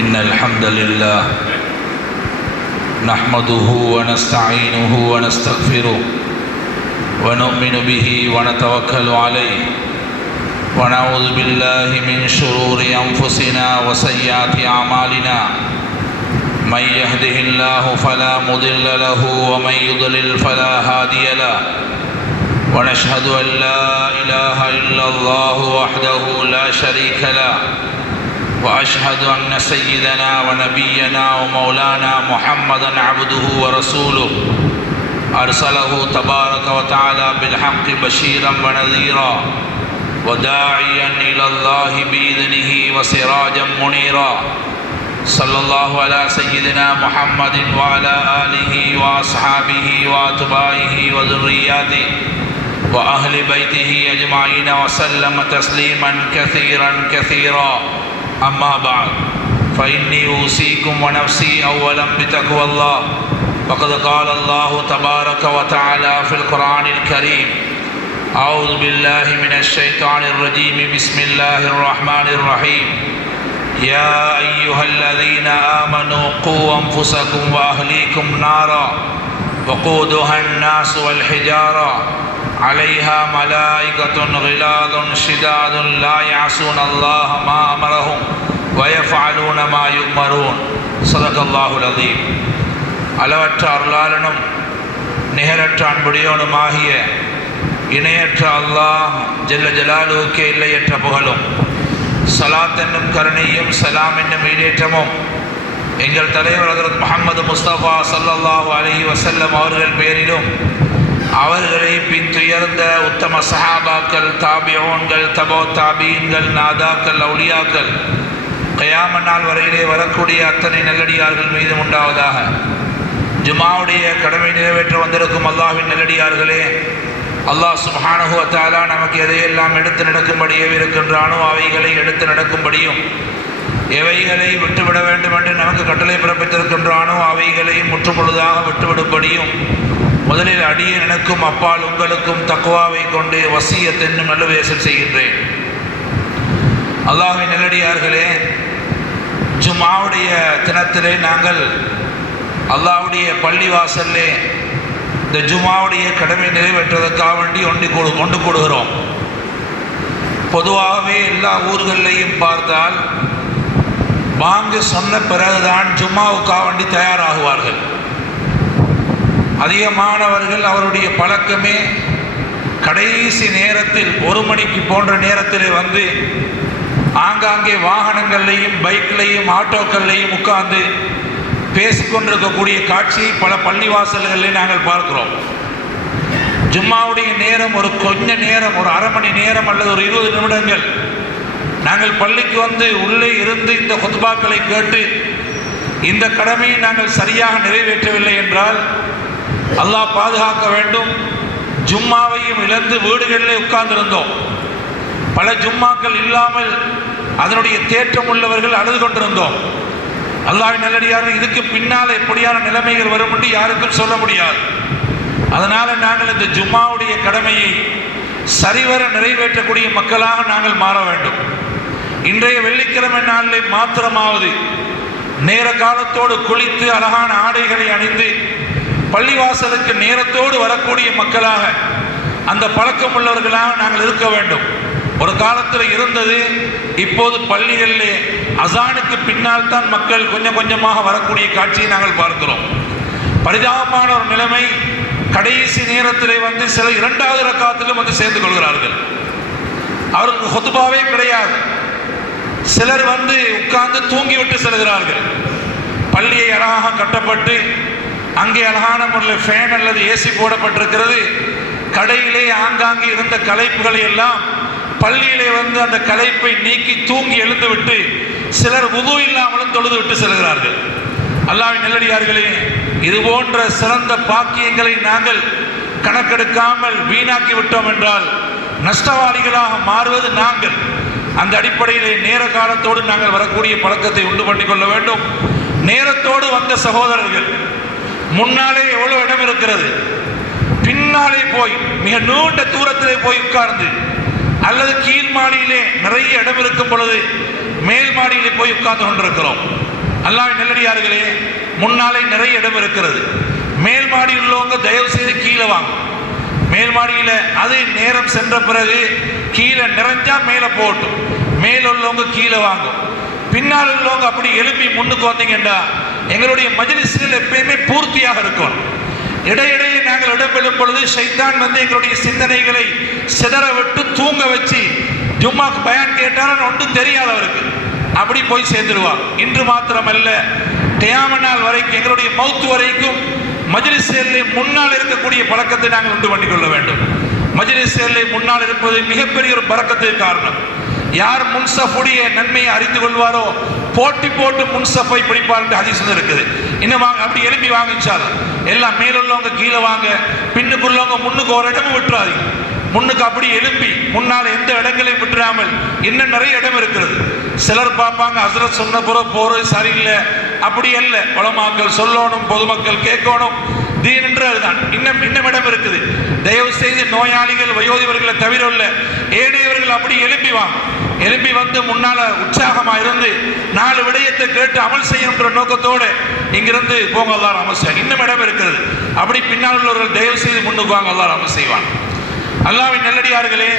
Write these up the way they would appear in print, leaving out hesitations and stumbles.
إن الحمد لله نحمده ونستعينه ونستغفره ونؤمن به ونتوكل عليه ونعوذ بالله من شرور أنفسنا وسيئات أعمالنا من يهده الله فلا مضل له ومن يضلل فلا هادي له ونشهد أن لا إله إلا الله وحده لا شريك له وأشهد أن سيدنا ونبينا ومولانا محمدا عبده ورسوله أرسله تبارك وتعالى بالحق بشيرا ونذيرا وداعيا إلى الله بإذنه وسراجا منيرا صلى الله على سيدنا محمد وعلى آله وأصحابه وأتباعه وذرياته وأهل بيته أجمعين وسلم تسليما كثيرا كثيرا أما بعد فإني أوصيكم ونفسي أولا بتقوى الله وقد قال الله تبارك وتعالى في القرآن الكريم أعوذ بالله من الشيطان الرجيم بسم الله الرحمن الرحيم يا أيها الذين آمنوا قوا أنفسكم وأهليكم نارا وقودها الناس والحجارة عليها ملائكة غلاظ شداد لا يعصون الله ما أمرهم ويفعلون ما يؤمرون صدق الله العظيم. அளவற்ற அருளாளனும் நிகரற்ற அன்புடையோனுமாகிய இணையற்ற அல்லாஹ் ஜல்ல ஜலாலுவுக்கே இல்லையற்ற புகழும் சலாத் என்னும் கருணையும் சலாம் என்னும் ஈடேற்றமும் எங்கள் தலைவர் ஹஜ்ரத் முஹம்மது முஸ்தபா ஸல்லல்லாஹு அலைஹி வஸல்லம் அவர்கள் பேரிலும் அவர்களை பின்துயர்ந்த உத்தம சஹாபாக்கள் தாபிஊன்கள் தபோ தாபீன்கள் நாதாக்கள் அவுலியாக்கள் கியாம நாள் வரையிலே வரக்கூடிய அத்தனை நல்லடியார்கள் மீது உண்டாவதாக. ஜுமாவுடைய கடமை நிறைவேற்ற வந்திருக்கும் அல்லாஹ்வின் நல்லடியார்களே, அல்லாஹ் சுப்ஹானஹு வ தஆலா நமக்கு எதையெல்லாம் எடுத்து நடக்கும்படியே இருக்கின்றானோ அவைகளை எடுத்து நடக்கும்படியும் எவைகளை விட்டுவிட வேண்டும் என்று நமக்கு கட்டளை பிறப்பித்திருக்கின்றானோ அவைகளை முற்றுமுழுதாக விட்டுவிடும்படியும் முதலில் அடியே எனக்கும் அப்பால் உங்களுக்கும் தக்வாவை கொண்டு வசியத் என்னும் நல்லுபதேசம் செய்கின்றேன். அல்லாஹ்வின் நல்லடியார்களே, ஜும்ஆவுடைய தினத்திலே நாங்கள் அல்லாஹ்வுடைய பள்ளிவாசல்லே இந்த ஜும்ஆவுடைய கடமை நிறைவேற்றுவதற்காக வேண்டி ஒன்று கூடுகிறோம். பொதுவாகவே எல்லா ஊர்களையும் பார்த்தால் பாங்கு சொன்ன பிறகுதான் ஜும்ஆவுக்காக வேண்டி தயாராகுவார்கள். அதிகமானவர்கள் அவருடைய பழக்கமே கடைசி நேரத்தில் 1 மணிக்கு போன்ற நேரத்தில் வந்து ஆங்காங்கே வாகனங்கள்லையும் பைக்லையும் ஆட்டோக்கள்லையும் உட்கார்ந்து பேசிக்கொண்டிருக்கக்கூடிய காட்சியை பல பள்ளிவாசல்களில் நாங்கள் பார்க்கிறோம். ஜும்மாவுடைய நேரம் ஒரு கொஞ்ச நேரம், ஒரு அரை மணி நேரம் அல்லது ஒரு 20 நிமிடங்கள் நாங்கள் பள்ளிக்கு வந்து உள்ளே இருந்து இந்த குத்பாக்களை கேட்டு இந்த கடமையை நாங்கள் சரியாக நிறைவேற்றவில்லை என்றால் அல்லாஹ் பாதுகாக்க வேண்டும். ஜும்மாவையும் இழந்து வீடுகளிலே உட்கார்ந்திருந்தோம். பல ஜும்மாக்கள் இல்லாமல் அதனுடைய தேற்றம் உள்ளவர்கள் அழுது கொண்டிருந்தோம். அல்லாஹ்வின் நல்லடியார்கள், இதுக்கு பின்னால் எப்படியான நிலைமைகள் வரும் என்று யாருக்கும் சொல்ல முடியாது. அதனால் நாங்கள் இந்த ஜும்மாவுடைய கடமையை சரிவர நிறைவேற்றக்கூடிய மக்களாக நாங்கள் மாற வேண்டும். இன்றைய வெள்ளிக்கிழமை நாளில் மாத்திரமாவது நேர காலத்தோடு குளித்து அழகான ஆடைகளை அணிந்து பள்ளிவாசலுக்கு நேரத்தோடு வரக்கூடிய மக்களாக, அந்த பழக்கம் உள்ளவர்களாக நாங்கள் இருக்க வேண்டும். ஒரு காலத்தில் இருந்தது, இப்போது பள்ளிகளிலே அசானுக்கு பின்னால் தான் மக்கள் கொஞ்சம் கொஞ்சமாக வரக்கூடிய காட்சியை நாங்கள் பார்க்கிறோம். பரிதாபமான ஒரு நிலைமை, கடைசி நேரத்திலே வந்து சிலர் 2வது ரக்காத்திலும் வந்து சேர்ந்து கொள்கிறார்கள். அவருக்கு ஹுத்பாவே கிடையாது. சிலர் வந்து உட்கார்ந்து தூங்கிவிட்டு செல்கிறார்கள். பள்ளியை அழகாக கட்டப்பட்டு அங்கே அழகான முறையில் ஃபேன் அல்லது ஏசி போடப்பட்டிருக்கிறது. கடையிலே ஆங்காங்கே இருந்த களைப்புகளை எல்லாம் பள்ளியிலே வந்து அந்த களைப்பை நீக்கி தூங்கி எழுந்துவிட்டு சிலர் வுது இல்லாமலும் தொழுது விட்டு செல்கிறார்கள். அல்லாஹ்வின் நல்லடியார்களே, இது போன்ற சிறந்த பாக்கியங்களை நாங்கள் கணக்கெடுக்காமல் வீணாக்கி விட்டோம் என்றால் நஷ்டவாளிகளாக மாறுவது நாங்கள். அந்த அடிப்படையிலே நேர காலத்தோடு நாங்கள் வரக்கூடிய பழக்கத்தை உண்டு பண்ணிக் கொள்ள வேண்டும். நேரத்தோடு வந்த சகோதரர்கள் முன்னாலே எவ்வளவு இடம் இருக்கிறது, பின்னாலே போய் மிக நீண்ட தூரத்திலே போய் உட்கார்ந்து அல்லது கீழ் மாடியிலே நிறைய இடம் இருக்கும் பொழுது மேல் மாடியிலே போய் உட்கார்ந்து கொண்டிருக்கிறோம். அல்லாஹ்வின் நல்லடியார்களே, முன்னாலே நிறைய இடம் இருக்கிறது. மேல் மாடி உள்ளவங்க தயவு செய்து கீழே வாங்க. மேல் மாடியில் அது நேரம் சென்ற பிறகு கீழே நிறைஞ்சா மேலே போட்டும், மேல உள்ளவங்க கீழே வாங்கும். பின்னால் உள்ளவங்க அப்படி எழுப்பி முன்னுக்கு வந்தீங்கன்னா எங்களுடைய மஜ்லிஸ்கள் எப்பயுமே பூர்த்தியாக இருக்கும். இடையிடையே நாங்கள் இடம்பெறும் பொழுது ஷைத்தான் வந்து எங்களுடைய சிந்தனைகளை சிதற விட்டு தூங்க வச்சு ஜும்மாக்கு பயான் கேட்டாலும் ஒன்றும் தெரியாதவருக்கு அப்படி போய் சேர்ந்துடுவார். இன்று மாத்திரமல்ல, கியாம நாள் வரைக்கும் எங்களுடைய மௌத்து வரைக்கும் மஜ்லிஸ்களிலே முன்னால் இருக்கக்கூடிய பழக்கத்தை நாங்கள் உண்டு பண்ணி கொள்ள வேண்டும். மஜ்லிஸ்களிலே முன்னால் இருப்பது மிகப்பெரிய ஒரு பறக்கத்துக்கு காரணம். யார் முன்சஃபுடைய நன்மையை அறிந்து கொள்வாரோ போட்டி போட்டு முன்சஃபை பிடிப்பார் என்று ஹதீஸ் இருக்குது. இன்னும் வாங்க, அப்படி எழுப்பி வாங்க இன்ஷால்லா. எல்லாம் மேலுள்ளவங்க கீழே வாங்க, பின்னுக்குள்ளவங்க முன்னுக்கு ஒரு இடமும் விட்டுறாதீங்க. முன்னுக்கு அப்படி எழுப்பி முன்னால் எந்த இடங்களையும் விட்டுறாமல், இன்னும் நிறைய இடம் இருக்கிறது. சிலர் பார்ப்பாங்க ஹஸ்ரத் சொன்ன பிறகு போறது சரியில்லை, அப்படி அல்ல. உலமாக்கள் சொல்லணும், பொதுமக்கள் கேட்கணும், தீன் என்று அதுதான். இன்னும் இடம் இருக்குது. தயவு செய்து நோயாளிகள் வயோதிபர்களை தவிர உள்ள ஏனையவர்கள் அப்படி எழுப்பி வாங்க. எழுப்பி வந்து முன்னால உற்சாகமா இருந்து 4 விடயத்தை கேட்டு அமல் செய்யணுன்ற நோக்கத்தோடு இங்கிருந்து போங்க. அல்லாஹ் அமல் செய்ய இன்னும் இடம் இருக்கிறது. அப்படி பின்னால் உள்ளவர்கள் தயவு செய்து முன்னுக்கு வாங்க, அல்லாஹ் அமல் செய்வான். அல்லாஹ்வின் நல்லடியார்களே,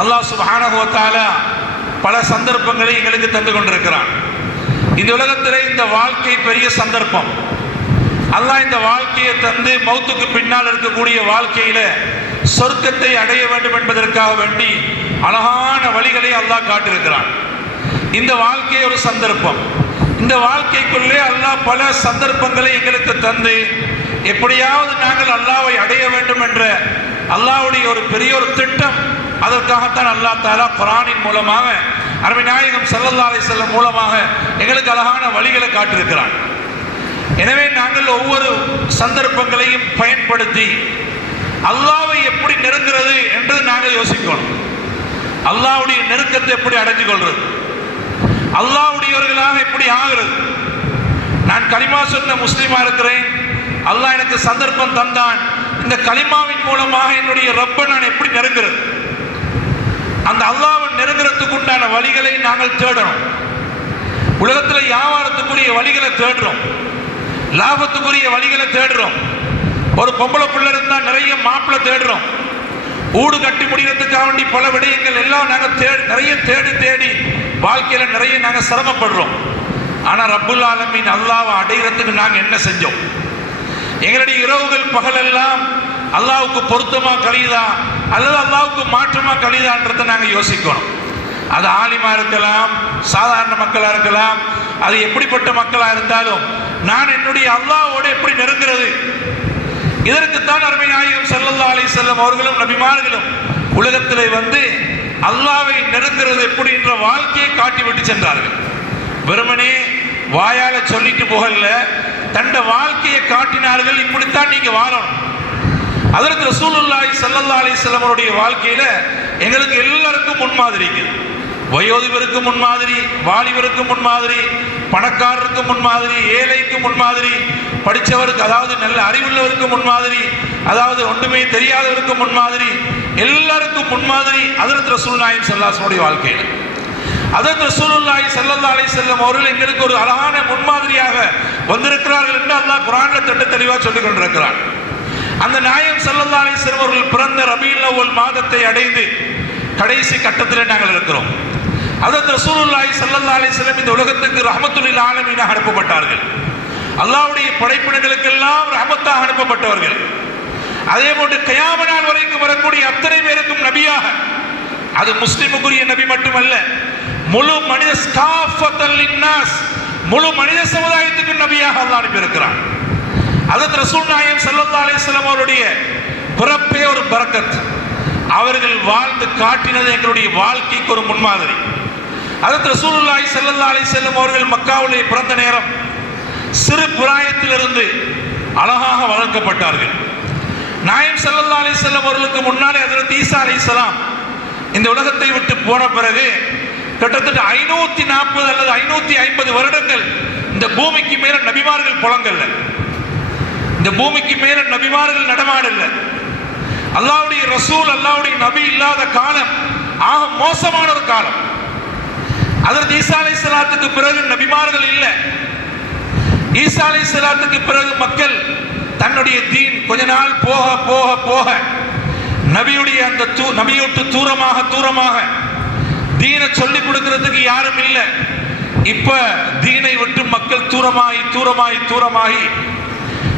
அல்லாஹ் சுப்ஹானஹு வ தஆலா பல சந்தர்ப்பங்களை எங்களுக்கு தந்து கொண்டிருக்கிறான். இந்த உலகத்திலே இந்த வாழ்க்கை பெரிய சந்தர்ப்பம். அல்லாஹ் இந்த வாழ்க்கையை தந்து மௌத்துக்கு பின்னால் இருக்கக்கூடிய வாழ்க்கையில சொர்க்கத்தை அடைய வேண்டும் என்பதற்காக வேண்டி அழகான வழிகளை அல்லாஹ் காட்டியிருக்கிறான். இந்த வாழ்க்கை ஒரு சந்தர்ப்பம். இந்த வாழ்க்கைக்குள்ளே அல்லாஹ் பல சந்தர்ப்பங்களை எங்களுக்கு தந்து எப்படியாவது நாங்கள் அல்லாஹ்வை அடைய வேண்டும் என்ற அல்லாஹ்வுடைய ஒரு பெரிய ஒரு திட்டம். அதற்காகத்தான் அல்லாஹ் தஆலா குர்ஆனின் மூலமாக, அருமை நாயகம் ஸல்லல்லாஹு அலைஹி வஸல்லம் மூலமாக எங்களுக்கு அழகான வழிகளை காட்டியிருக்கிறான். எனவே நாங்கள் ஒவ்வொரு சந்தர்ப்பங்களையும் பயன்படுத்தி அல்லாஹ்வை எப்படி நெருங்கிறது என்று நாங்கள் யோசிக்கணும். அல்லாஹ்வுடைய நெருக்கத்தை எப்படி அடைஞ்சு கொள்றது, அல்லாஹ்வுடையவர்களாக எப்படி ஆகிறது. நான் கலிமா சொன்ன முஸ்லீமா இருக்கிறேன், அல்லாஹ் எனக்கு சந்தர்ப்பம் தந்தான், இந்த கலிமாவின் மூலமாக என்னுடைய ரப்பை நான் எப்படி நெருங்கிறது, அந்த அல்லாஹ்வை நெருங்கிறதுக்கு உண்டான வழிகளை நாங்கள் தேடணும். உலகத்தில் வியாபாரத்துக்குரிய வழிகளை தேடுறோம், லாபத்துக்குரிய வழிகளை தேடுறோம். ஒரு பொம்பளை பிள்ளை இருந்தால் நிறைய மாப்பிள்ளை தேடுறோம். ஊடு கட்டி முடிகிறதுக்காக வேண்டி பல விடயங்கள் எல்லாம் நாங்கள் நிறைய தேடி வாழ்க்கையில நிறைய நாங்கள் சிரமப்படுறோம். ஆனால் ரப்புல் ஆலமீன் அல்லாஹ்வை அடைகிறதுக்கு நாங்கள் என்ன செஞ்சோம்? எங்களுடைய இரவுகள் பகலெல்லாம் அல்லாஹ்வுக்கு பொருத்தமா கழியுதா அல்லது அல்லாஹ்வுக்கு மாற்றமா கழியுதான்றதை நாங்கள் யோசிக்கணும். அது ஆலிமா இருக்கலாம், சாதாரண மக்களாக இருக்கலாம், அது எப்படிப்பட்ட மக்களாக இருந்தாலும் நான் என்னுடைய அல்லாஹ்வோடு எப்படி நெருங்கிறது? இதற்குத்தான் அருமை நாயகம் ஸல்லல்லாஹு அலைஹி வஸல்லம் அவர்களும் நபிமார்களும் உலகத்திலே வந்து அல்லாஹ்வை நெருங்கிறது எப்படி என்ற வாழ்க்கையை காட்டி விட்டு சென்றார்கள். வெறுமனே வாயால சொல்லிட்டு போகல, தண்ட வாழ்க்கையை காட்டினார்கள். இப்படித்தான் நீங்க வாழணும். அதற்கு ரசூலுல்லாஹி ஸல்லல்லாஹு அலைஹி வஸல்லம் அவருடைய வாழ்க்கையில எங்களுக்கு எல்லாருக்கும் முன்மாதிரி. வயோதிபருக்கு முன்மாதிரி, வாலிபருக்கு முன்மாதிரி, பணக்காரருக்கு முன்மாதிரி, ஏழைக்கு முன்மாதிரி, படித்தவருக்கு அதாவது நல்ல அறிவுள்ளவருக்கு முன்மாதிரி, அதாவது ஒன்றுமே தெரியாதவருக்கு முன்மாதிரி, எல்லாருக்கும் முன்மாதிரி ஹஜ்ரத் ரசூலுல்லாஹி ஸல்லல்லாஹு அலைஹி வஸல்லம் வாழ்க்கையில். ஹஜ்ரத் ரசூலுல்லாஹி ஸல்லல்லாஹு அலைஹி வஸல்லம் அவர்கள் எங்களுக்கு ஒரு அழகான முன்மாதிரியாக வந்திருக்கிறார்கள் என்று அல்லாஹ் குர்ஆனில் திட்ட தெளிவாக சொல்லிக் கொண்டிருக்கிறார். அந்த நாயகம் ஸல்லல்லாஹு அலைஹி வஸல்லம் அவர்கள் பிறந்த ரபீஉல் அவ்வல் மாதத்தை அடைந்து கடைசி கட்டத்தில் நாங்கள் இருக்கிறோம். ஹஜ்ரத் ரசூலுல்லாஹி ஸல்லல்லாஹு அலைஹி வஸல்லம் இந்த உலகத்துக்கு ரஹ்மத்துல் லில் ஆலமீனாக அனுப்பப்பட்டார்கள். அல்லாஹ்வுடைய படைப்பினங்களுக்கெல்லாம் ரஹ்மத்தாக அனுப்பப்பட்டவர்கள். அதே போன்று கியாம நாள் வரைக்கும் வரக்கூடிய அத்தனை பேருக்கும் நபியாக, அது முஸ்லிமுக்குரிய நபி மட்டுமல்ல, முழு மனித ஸ்காஃபத்தல் லின்னாஸ், முழு மனித சமுதாயத்துக்கு நபியாக அல்லாஹ் அனுப்பியிருக்கிறான். ஹஜ்ரத் ரசூல் நாயகம் ஸல்லல்லாஹு அலைஹி வஸல்லம் அவருடைய பிறப்பே ஒரு பரக்கத். அவர்கள் வாழ்ந்து காட்டினது எங்களுடைய வாழ்க்கைக்கு ஒரு முன்மாதிரி. ஹஜ்ரத் ரசூலுல்லாஹி ஸல்லல்லாஹு அலைஹி வஸல்லம் அவர்கள் மக்காவிலே பிறந்த நேரம் சிறு பிராயத்திலிருந்து அழகாக வளர்க்கப்பட்டார்கள். நாயகம் ஸல்லல்லாஹு அலைஹி வஸல்லம் அவர்களுக்கு முன்னாலே ஹஜ்ரத் ஈசா அலைஹிஸ்ஸலாம் இந்த உலகத்தை விட்டு போன பிறகு கிட்டத்தட்ட 540 அல்லது 550 வருடங்கள் இந்த பூமிக்கு மேல நபிமார்கள் புலங்கல்ல, இந்த பூமிக்கு மேல நபிமார்கள் நடமாடல. அல்லாஹ்வுடைய ரசூல், அல்லாஹ்வுடைய நபி இல்லாத காலம் ஆக மோசமான ஒரு காலம். ஹஜ்ரத் ஈசா அலைஹிஸ்ஸலாத்துக்கு பிறகு நபிமார்கள் இல்லை. ஈசா அலைஹிஸ்ஸலாத்துக்கு பிறகு மக்கள் தன்னுடைய தீன் கொஞ்ச நாள் போக போக போக நபியுடைய அந்த நபியோட்டு தூரமாக தீனை சொல்லிக் கொடுக்கிறதுக்கு யாரும் இல்லை. இப்ப தீனை விட்டு மக்கள் தூரமாகி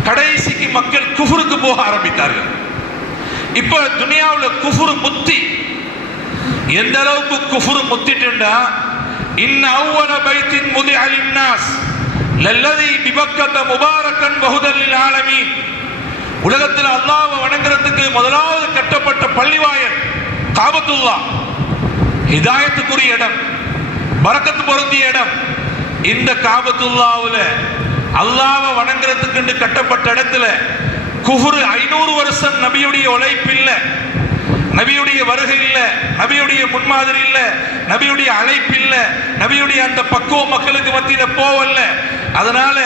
கடைசிக்கு மக்கள் குஃபுருக்கு போக ஆரம்பித்தார்கள். இப்ப துனியாவில் குஃபுரு முத்தி எந்த அளவுக்கு குஃபுரு முத்திட்டுண்டா, இன்ன அவ்வல பைத்தின் முதிஅ லின்னாஸ் லல்லதி பிபக்கத முபாரக்கன் வஹுதல் லில் ஆலமீன். உலகத்தில் அல்லாஹ்வை வணங்குறதுக்கு முதலாவது கட்டப்பட்ட பள்ளிவாயல் காபத்துல்லாஹ், ஹிதாயத்துக்குரிய இடம், பரக்கத்து பொருந்திய இடம். இந்த காபத்துல்லாஹ்வுல அல்லாஹ்வை வணங்குறதுக்கு கட்டப்பட்ட இடத்துல குஃபுரு 500 வருஷம் நபியுடைய உழைப்பு இல்லை, நபியுடைய வருகை இல்லை, நபியுடைய முன்மாதிரி இல்லை, நபியுடைய அழைப்பு இல்லை, நபியுடைய அந்த பக்குவ மக்களுக்கு மத்தியில போவல்ல. அதனால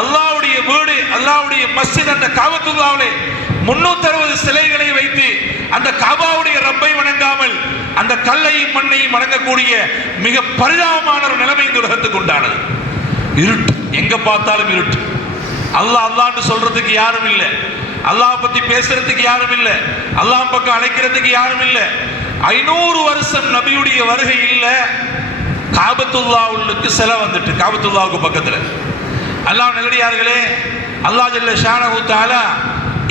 அல்லாஹ்வுடைய வீடு, அல்லாஹ்வுடைய மஸ்ஜித் அந்த காபத்துல்லாஹ்விலே 360 சிலைகளை வைத்து அந்த காபாவுடைய ரப்பை வணங்காமல் அந்த கல்லையும் மண்ணையும் வணங்கக்கூடிய மிக பரிதாபமான ஒரு நிலைமை இந்த உலகத்துக்கு உண்டானது. இருட்டு, எங்க பார்த்தாலும் இருட்டு. அல்லாஹ் அல்லாஹ்னு சொல்றதுக்கு யாரும் இல்லை, அல்லாஹ் பத்தி பேசுறதுக்கு யாரும் இல்லை, அல்லாஹ் பக்கம் அழைக்கிறதுக்கு யாரும் இல்லை. 500 வருஷம் நபியுடைய வருகை இல்லை. காபத்துல்லாஹ்வுக்கு சிலை வந்துட்டு காபத்துல்லாஹ்வுக்கு பக்கத்துல. அல்லாஹ் நல்லடியார்களே, அல்லாஹ் ஜல்ல ஷானஹு தஆலா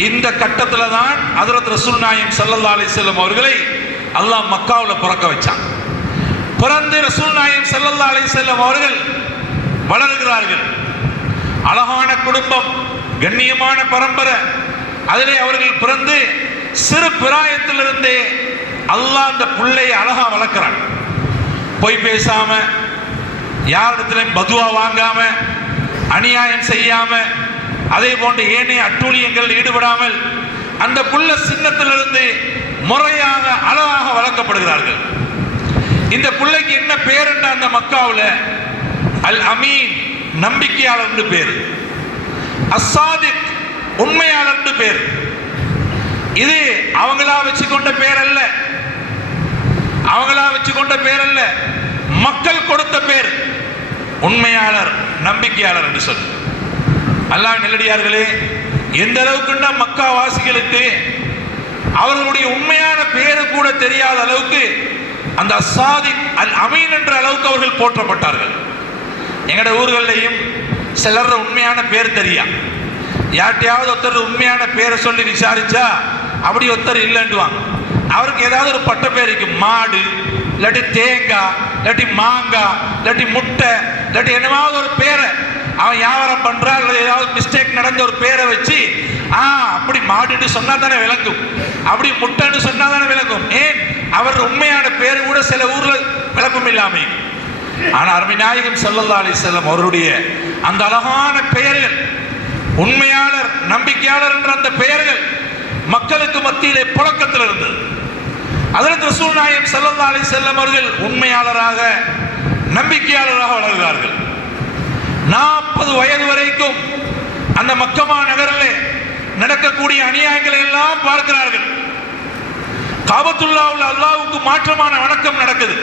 இந்த கட்டத்துல தான் ஹஜ்ரத் ரசூல் நாயகம் ஸல்லல்லாஹு அலைஹி வஸல்லம் அவர்களை அல்லாஹ் மக்காவுல பிறக்க வச்சான். பிறந்து ரசூல் நாயகம் ஸல்லல்லாஹு அலைஹி வஸல்லம் அவர்கள் வளர்கிறார்கள். அழகான குடும்பம், கண்ணியமான பரம்பரை. அதிலே அவர்கள் பிறந்து சிறு பிராயத்திலிருந்தே அல்லாஹ் அந்த பிள்ளையை அழகா வளர்க்கிறான். பொய் பேசாம, யாரிடத்திலும் பதுவா வாங்காம, அநியாயம் செய்யாம, அதே போன்ற ஏனைய அட்டூழியங்கள் ஈடுபடாமல் அந்த புள்ள சின்னத்திலிருந்து முறையாக அழகாக வளர்க்கப்படுகிறார்கள். இந்த பிள்ளைக்கு என்ன பேர் என்ற அந்த மக்காவுல அல் அமீன், நம்பிக்கையாளர் பேர், அஸ்ஸாதிக், உண்மையாளர் பேர். இது அவங்களா வச்சுக்கொண்ட பேர் அல்ல, அவங்களா வச்சுக்கொண்ட பேர் அல்ல, மக்கள் கொடுத்த பேர். உண்மையாளர், நம்பிக்கையாளர் என்று சொல்லு. அல்லாஹ் நல்லடியார்களே, எந்த அளவுக்குன்னா மக்கா வாசிகளுக்கு அவர்களுடைய உண்மையான பேரு கூட தெரியாத அளவுக்கு அந்த அஸ்ஸாதிக் அல் அமீன் என்ற அளவுக்கு அவர்கள் போற்றப்பட்டார்கள். எங்கட ஊர்களையும் சிலர் உண்மையான பேர் தெரியா, யார்ட்டையாவது ஒருத்தர் உண்மையான பேரை சொல்லி விசாரிச்சா அப்படி ஒருத்தர் இல்லைன்னுவாங்க. அவருக்கு ஏதாவது ஒரு பட்ட பேர் இருக்கு, மாடு, இல்லாட்டி தேங்காய், இல்லாட்டி மாங்காய், இல்லாட்டி முட்டை, இல்லாட்டி என்னவாவது ஒரு பேரை அவன் வியாபாரம் பண்றா, அல்லது ஏதாவது மிஸ்டேக் நடந்த ஒரு பேரை வச்சு அப்படி மாடுன்னு சொன்னா தானே விளங்கும், அப்படி முட்டைன்னு சொன்னா தானே விளங்கும். ஏன் அவர் உண்மையான பேரு கூட சில ஊர்ல விளக்கம் இல்லாம. ஆனா அருமை நாயகம் ஸல்லல்லாஹு அலைஹி வஸல்லம் அவருடைய அந்த அழகான பெயர்கள், உண்மையாளர், நம்பிக்கையாளர் என்ற அந்த பெயர்கள் மக்களுக்கு மத்தியிலே புழக்கத்தில் இருந்தது. ஹஜ்ரத் ரசூல் நாயகம் ஸல்லல்லாஹு அலைஹி வஸல்லம் அவர்கள் உண்மையாளராக, நம்பிக்கையாளராக வளர்கிறார்கள். 40 வயது வரைக்கும் அந்த மக்கமா நகரிலே நடக்கக்கூடிய அநியாயங்களை எல்லாம் பார்க்கிறார்கள். காபத்துல்லாஹ்வுல அல்லாஹ்வுக்கு மாற்றமான வணக்கம் நடக்குது,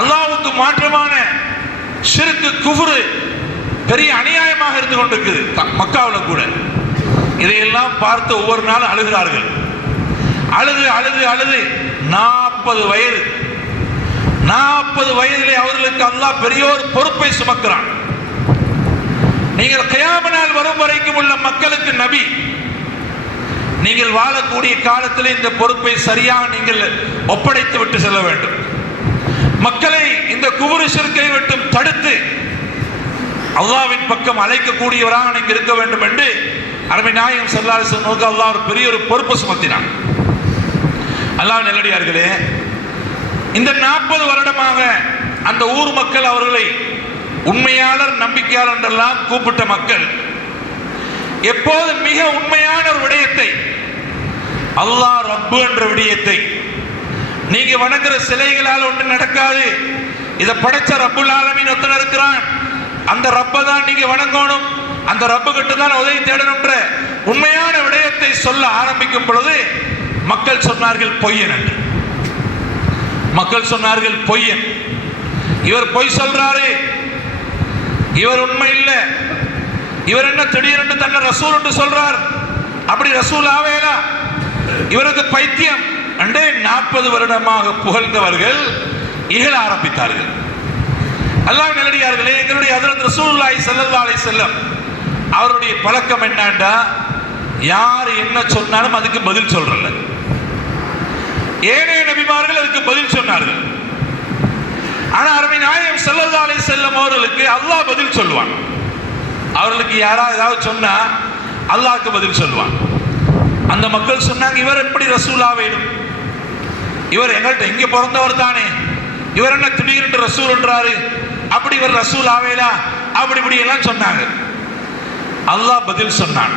அல்லாஹ்வுக்கு மாற்றமான ஷிர்க், குஃப்ரு பெரிய அநியாயமாக இருந்து கொண்டிருக்குது மக்காவில் கூட. இதையெல்லாம் பார்த்து ஒவ்வொரு நாளும் அழுகிறார்கள். அழுது அழுது அழுது 40 வயது, 40 வயதிலே அவர்களுக்கு அல்லாஹ் பெரிய ஒரு பொறுப்பை சுமக்கிறான். நீங்கள் கியாம நாள் வரும் வரைக்கும் உள்ள மக்களுக்கு நபி, நீங்கள் வாழக்கூடிய காலத்தில் இந்த பொறுப்பை சரியாக நீங்கள் ஒப்படைத்து விட்டு செல்ல வேண்டும். மக்களை இந்த குஃப்ரு ஷிர்க்கை விட்டும் தடுத்து அல்லாஹ்வின் பக்கம் அழைக்கக்கூடியவராக நீங்கள் இருக்க வேண்டும் என்று அருமை நாயகம் ஸல்லல்லாஹு அலைஹி வஸல்லம் அல்லாஹ் ஒரு பெரிய ஒரு பொறுப்பு சுமத்தினான். அல்லாஹ் நல்லடியார்களே, இந்த 40 வருடமாக அந்த ஊர் மக்கள் அவர்களை உண்மையாளர், நம்பிக்கையாளர் என்றெல்லாம் கூப்பிட்ட மக்கள் எப்போது மிக உண்மையான ஒரு விடயத்தை, அல்லாஹ் ரப்பு என்ற விடயத்தை, நீங்க வணங்குற சிலைகளால் ஒன்று நடக்காது, இதை படைச்ச ரப்புல் ஆலமீன் ஒருத்தன் இருக்கிறான், அந்த ரப்பை தான் நீங்க வணங்கணும், அந்த ரப்பு கிட்ட தான் உதவி தேடணும்ன்ற உண்மையான விடயத்தை சொல்ல ஆரம்பிக்கும் பொழுது மக்கள் சொன்னார்கள் பொய்யன் என்று. மக்கள் சொன்னார்கள் பொய்யன், இவர் பொய் சொல்றாரு, இவர் உண்மை இல்லை, இவர் என்ன திடீரென்று தன்னை ரசூல் என்று சொல்றார்? அப்படி ரசூல் ஆவேலா? இவருக்கு பைத்தியம் அண்டே 40 வருடமாக புகழ்ந்தவர்கள் இகழ ஆரம்பித்தார்கள். அல்லாஹ் நல்லடியார்களே, எங்களுடைய ஹஜ்ரத் ரசூலுல்லாஹி ஸல்லல்லாஹு அலைஹி வஸல்லம் அவருடைய பழக்கம் என்னண்டா, யார் என்ன சொன்னாலும் அதுக்கு பதில் சொல்றல. ஏனைய நபிமார்கள் அதுக்கு பதில் சொன்னார்கள். ஆனா அருமை நாயகம் ஸல்லல்லாஹு அலைஹி வஸல்லம் அவர்களுக்கு அல்லாஹ் பதில் சொல்வான். அவர்களுக்கு யாராவது ஏதாவது சொன்னா அல்லாஹ்க்கு பதில் சொல்வான். அந்த மக்கள் சொன்னாங்க, இவர் எப்படி ரசூலா வேணும்? இவர் எங்கள்கிட்ட எங்க பிறந்தவர் தானே, இவர் என்ன திடீரென்று ரசூல் என்றாரு? அப்படி இவர் ரசூல் ஆவேலா? அப்படி இப்படி எல்லாம் சொன்னாங்க. அல்லாஹ் பதில் சொன்னான்.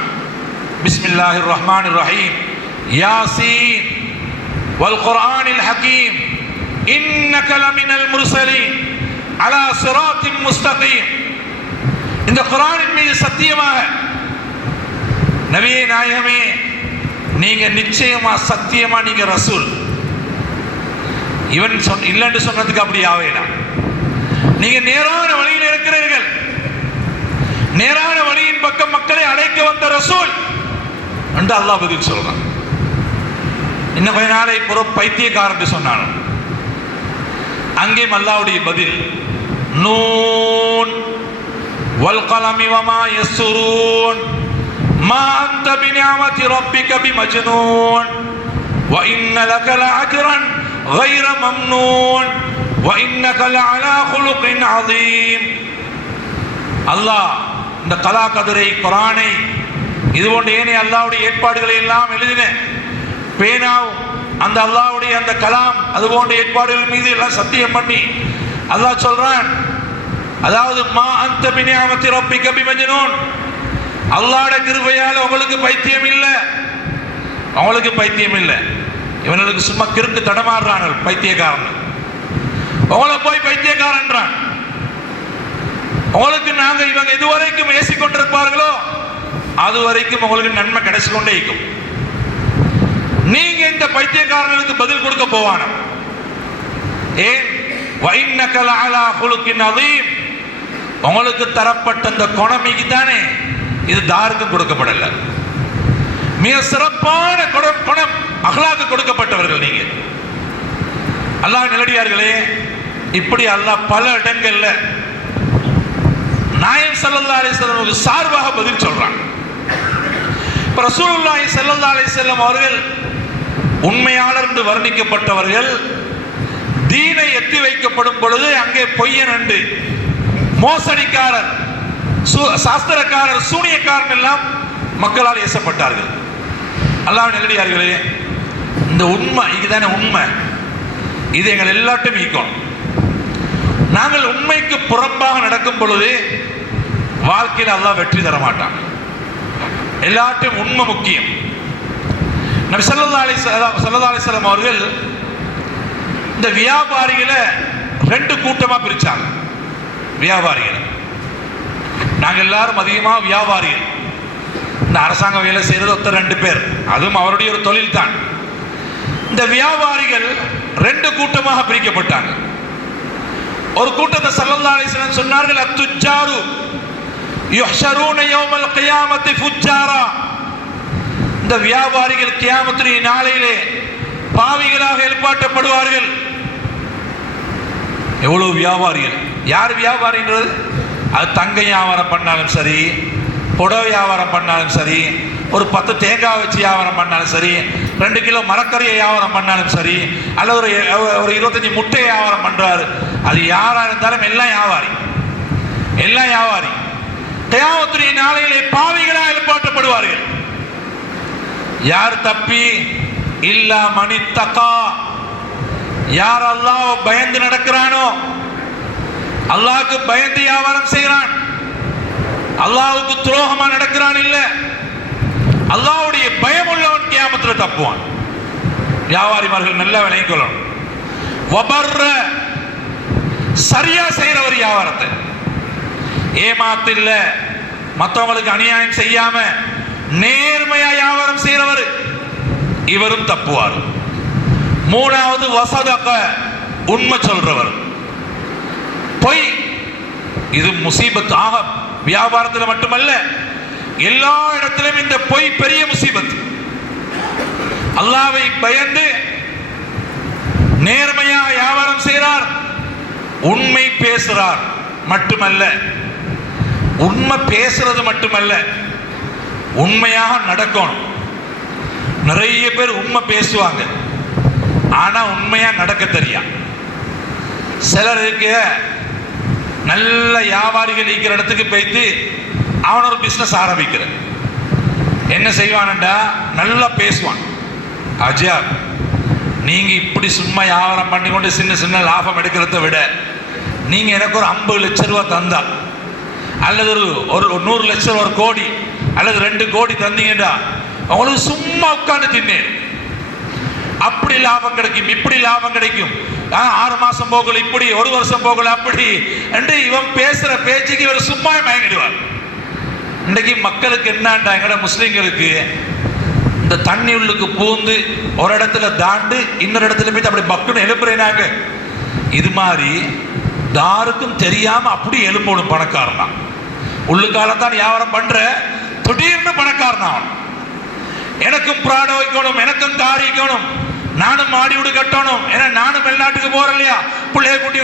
பிஸ்மில்லாஹிர் ரஹ்மானிர் ரஹீம். யாசீன் வல் குர்ஆனில் ஹகீம் இன்னக லமினல் முர்சலீன் அலா சிராத்தின் முஸ்தகீம். இந்த குர்ஆனின் மீது சத்தியமாக நபியே நாயகமே, நீங்க நிச்சயமா சத்தியமா நீங்க ரசூல். இவன் இல்லைன்னு சொன்னதுக்கு அப்படி ஆவேனா? நீங்க நேரான வழியில் இருக்கிறீர்கள், நேரான வழியின் பக்கம் மக்களை அழைக்க வந்த ரசூல் என்று அல்லாஹ் பதில் சொல்றான். இன்னும் கொஞ்ச நாளை பைத்தியக்காரன் சொன்னான். அங்கேயும் அல்லாஹ்வுடைய பதில், நூன் வல் கலமி வமா யஸ்ரூன் மா அன்த பிநிஅமதி ரப்பிக பிமஜ்னூன் வ இன்ன லக லஅஜ்ரன் غير ممنون وانك لعلى خلق عظيم. அல்லாஹ் இந்த கலா கதிரை, குர்ஆனை, இது போன்ற ஏனைய அல்லாஹ்வுடைய ஏற்பாடுகளை எல்லாம் எழுதின பேனாவும் அந்த அல்லாஹ்வுடைய அந்த கலாம், அது போன்ற ஏற்பாடுகள் மீது எல்லாம் சத்தியம் பண்ணி அல்லாஹ் சொல்றான், அதாவது மா அன்த பிநிஅமதி ரப்பிக பிமஜ்னூன், அல்லாஹ்வுடைய கிருபையால உங்களுக்கு பைத்தியம் இல்லை, உங்களுக்கு பைத்தியம் இல்லை. இவனுக்கு சும்மா கிறுக்கு தடமாறுறாங்க பைத்தியக்காரன். உங்களை போய் பைத்தியக்காரன்றான். உங்களுக்கு நாங்க இவங்க இதுவரைக்கும் ஏசிக்கொண்டிருப்பார்களோ அது வரைக்கும் உங்களுக்கு நன்மை கிடைச்சு கொண்டே இருக்கும். நீங்க இந்த பைத்தியக்காரனுக்கு பதில் கொடுக்க போவான. ஏன்? வைன்னக லஅலா குலுகின் அதீம். உங்களுக்கு தரப்பட்ட அந்த குணமிக்கு தானே இது தாருக்கு கொடுக்கப்படல. மிக சிறப்பான குணம் அஹ்லாக்கு கொடுக்கப்பட்டவர்கள் நீங்க. அல்லாஹ் நல்லடியார்களே, இப்படி அல்லாஹ் பல இடங்கள்ல நாயகம் ஸல்லல்லாஹு அலைஹி வஸல்லம் சார்பாக பதில் சொல்றாங்க. இப்ப ரசூலுல்லாஹி ஸல்லல்லாஹு அலைஹி வஸல்லம் அவர்கள் உண்மையாளர் என்று வர்ணிக்கப்பட்டவர்கள். தீனை எத்தி வைக்கப்படும் பொழுது அங்கே பொய்யன் என்று, மோசடிக்காரர், சாஸ்திரக்காரர், சூனியக்காரன் எல்லாம் மக்களால் ஏசப்பட்டார்கள். அல்லாஹ் நல்லடியார்களே, இந்த உண்மை இதுதானே உண்மை. இது எங்கள் எல்லாட்டும் ஈக்கும். நாங்கள் உண்மைக்கு புறம்பாக நடக்கும் பொழுது வாழ்க்கையில் அல்லாஹ் வெற்றி தர மாட்டான். எல்லாட்டும் உண்மை முக்கியம். நபி ஸல்லல்லாஹு அலைஹி வஸல்லம் அவர்கள் இந்த வியாபாரிகளை 2 கூட்டமா பிரிச்சாங்க. வியாபாரிகள், நாங்கள் எல்லாரும் அதிகமாக வியாபாரிகள். இந்த அரசாங்க வேலை செய்யறது ஒருத்தர் 2 பேர், அதுவும் அவருடைய ஒரு தொழில் தான். இந்த வியாபாரிகள் 2 கூட்டமாக பிரிக்கப்பட்டாங்க. ஒரு கூட்டத்தை ஸல்லல்லாஹு அலைஹி வஸல்லம் சொன்னார்கள், அத்துஜாரு யுஹ்ஷரூன யௌமல் கியாமத்தி ஃபுஜ்ஜாரா. இந்த வியாபாரிகள் கியாமத்துடைய நாளையிலே பாவிகளாக எழுப்பாட்டப்படுவார்கள். எவ்வளவு வியாபாரிகள்! யார் வியாபாரின்றது? அது தங்க வியாபாரம் பண்ணாலும் சரி, புடவை வியாபாரம் பண்ணாலும் சரி, ஒரு 10 தேங்காய் வச்சு வியாபாரம் பண்ணாலும் சரி, 2 கிலோ மரக்கறியை வியாபாரம் பண்ணாலும் சரி, அல்ல ஒரு 25 முட்டை வியாபாரம் பண்றாரு, அது யாரா இருந்தாலும் எல்லாம் வியாபாரி, எல்லாம் வியாபாரி. கியாமத்துடைய நாளையிலே பாவிகளாக எழுப்பாட்டப்படுவார்கள். யார் தப்பி? இல்லா மனித்தகா, யார் அல்லாஹ் பயந்து நடக்கிறானோ, அல்லாஹ்வுக்கு பயந்து வியாபாரம் செய்கிறான், அல்லாஹ்வுக்கு துரோகமா நடக்கிறான், இல்ல அல்லாஹ்வுடைய பயம் உள்ளவன் கியாமத்துல தப்புவான். வியாபாரிமார்கள் நல்லா விளங்கிக் கொள்ளணும். வபர்ர, சரியா செய்யறவர் வியாபாரத்தை, ஏமாத்து இல்ல, மற்றவங்களுக்கு அநியாயம் செய்யாம நேர்மையா வியாபாரம் செய்யறவர், இவரும் தப்புவார். 3வது வசதக, உண்மை சொல்றவர். பொய் இது முசீபத். ஆக வியாபாரத்தில் மட்டுமல்ல, எல்லா இடத்திலும் இந்த பொய் பெரிய முசீபத். அல்லாஹ்வை பயந்து நேர்மையா வியாபாரம் செய்கிறார், உண்மை பேசுறார் மட்டுமல்ல, உண்மை பேசுறது மட்டுமல்ல, உண்மையாக நடக்கணும். நிறைய பேர் உண்மை பேசுவாங்க, ஆனா உண்மையா நடக்க தெரியா. சிலருக்கு நல்ல வியாபாரிகள் இருக்கிற இடத்துக்கு போய்த்து அவன் ஒரு பிசினஸ் ஆரம்பிக்கிற என்ன செய்வான்டா, நல்லா பேசுவான். அஜா, நீங்க இப்படி சும்மா வியாபாரம் பண்ணி கொண்டு சின்ன சின்ன லாபம் எடுக்கிறத விட நீங்க எனக்கு ஒரு 50 லட்சம் ரூபாய் தந்தா, அல்லது ஒரு 100 லட்சம், ஒரு கோடி அல்லது 2 கோடி தந்தீங்கடா, அவங்களுக்கு சும்மா உட்கார்ந்து தின்னேன், அப்படி லாபம் கிடைக்கும், இப்படி லாபம் கிடைக்கும், 6 மாசம் போகல இப்படி, 1 வருஷம் போகல அப்படி என்று இவன் பேசுற பேச்சுக்கு இவர் சும்மா மயங்கிடுவார். இன்றைக்கு மக்களுக்கு என்னண்டா, எங்கட முஸ்லிம்களுக்கு இந்த தண்ணி உள்ளுக்கு பூந்து ஒரு இடத்துல தாண்டு இன்னொரு இடத்துல போய் அப்படி பக்குன்னு எழுப்புறேனாங்க. இது மாதிரி யாருக்கும் தெரியாம அப்படி எழும்பணும் பணக்காரனா. உள்ளுக்கால தான் வியாபாரம் பண்ற, திடீர்னு பணக்காரனா. எனக்கும் பிராட வைக்கணும், எனக்கும் கார் வைக்கணும், நானும் மாடி வீடு கட்டணும், ஏன்னா நானும் வெளிநாட்டுக்கு போறேன் இல்லையா, புள்ளைய கூட்டி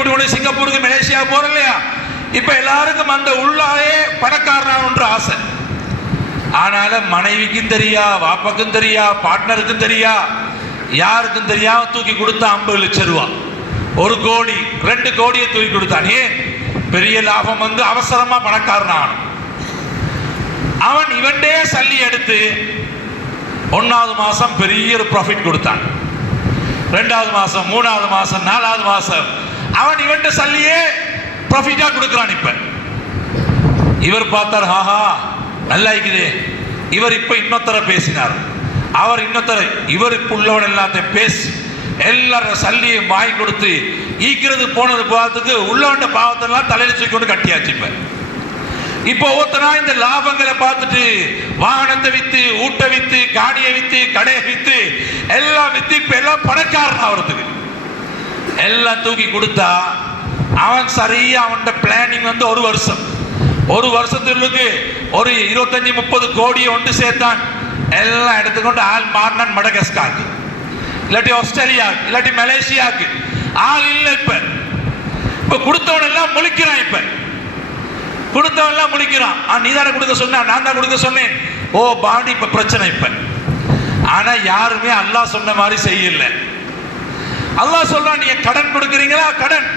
கொண்டு சிங்கப்பூருக்கு மலேசியா போறேன் இல்லையா. இப்ப எல்லாருக்கும் அந்த உள்ளாயே பணக்காரனான்ற ஆசை. ஆனால மனைவிக்கும் தெரியா, வாப்பாக்கும் தெரியா, பார்ட்னருக்கும் தெரியா, யாருக்கும் தெரியாம தூக்கி கொடுத்தா 50 லட்சம் ரூபா, 1 கோடி 2 கோடியை தூக்கி கொடுத்தான். ஏன்? பெரிய லாபம் வந்து அவசரமா பணக்காரன். அவன் இவன்டே சல்லி எடுத்து 1வது மாசம் பெரிய ஒரு ப்ராஃபிட் கொடுத்தான், 2வது மாசம், 3வது மாசம், 4வது மாசம் அவன் இவன்ட சல்லியே ப்ராஃபிட்டா கொடுக்கிறான். இப்ப இவர் பார்த்தார், ஹாஹா நல்லா இருக்குது. இவர் இப்ப இன்னொருத்தர பேசினார், அவர் இன்னொருத்தர, இவர் இப்ப உள்ளவன் எல்லாத்தையும் பேசி எல்லாரும் சல்லியும் வாங்கி கொடுத்து ஈக்கிறது போனது போகிறதுக்கு உள்ளவண்ட பாவத்தெல்லாம் தலையில தூக்கி கொண்டு கட்டியாச்சு. இப்போ ஒருத்தனா இந்த லாபங்களை பார்த்துட்டு வாகனத்தை வித்து, ஊட்ட வித்து, காணியை வித்து, கடையை வித்து, எல்லாம் வித்து இப்ப எல்லாம் பணக்காரன் ஆகிறதுக்கு எல்லாம் தூக்கி கொடுத்தா, அவன் சரியா அவன் பிளானிங் வந்து 1 வருஷம், 1 வருஷத்துக்கு ஒரு 25-30 கோடியை ஒன்று சேர்த்தான். எல்லாம் எடுத்துக்கொண்டு ஆள் மாறினான் மடகஸ்காருக்கு, இல்லாட்டி ஆஸ்திரேலியாவுக்கு, இல்லாட்டி மலேசியாவுக்கு. ஆள் இல்லை. இப்ப கொடுத்தவன் எல்லாம் முழிக்கிறான். இப்ப கொடுத்தவன் எல்லாம் முழிக்கிறான். நீ தானே கொடுக்க சொன்ன, நான் தான் கொடுக்க சொன்னேன். ஓ பாண்டி இப்ப பிரச்சனை. இப்ப ஆனா யாருமே அல்லாஹ் சொன்ன மாதிரி செய்யல. அல்லாஹ் சொல்றான், நீங்க கடன் கொடுக்குறீங்களா, கடன்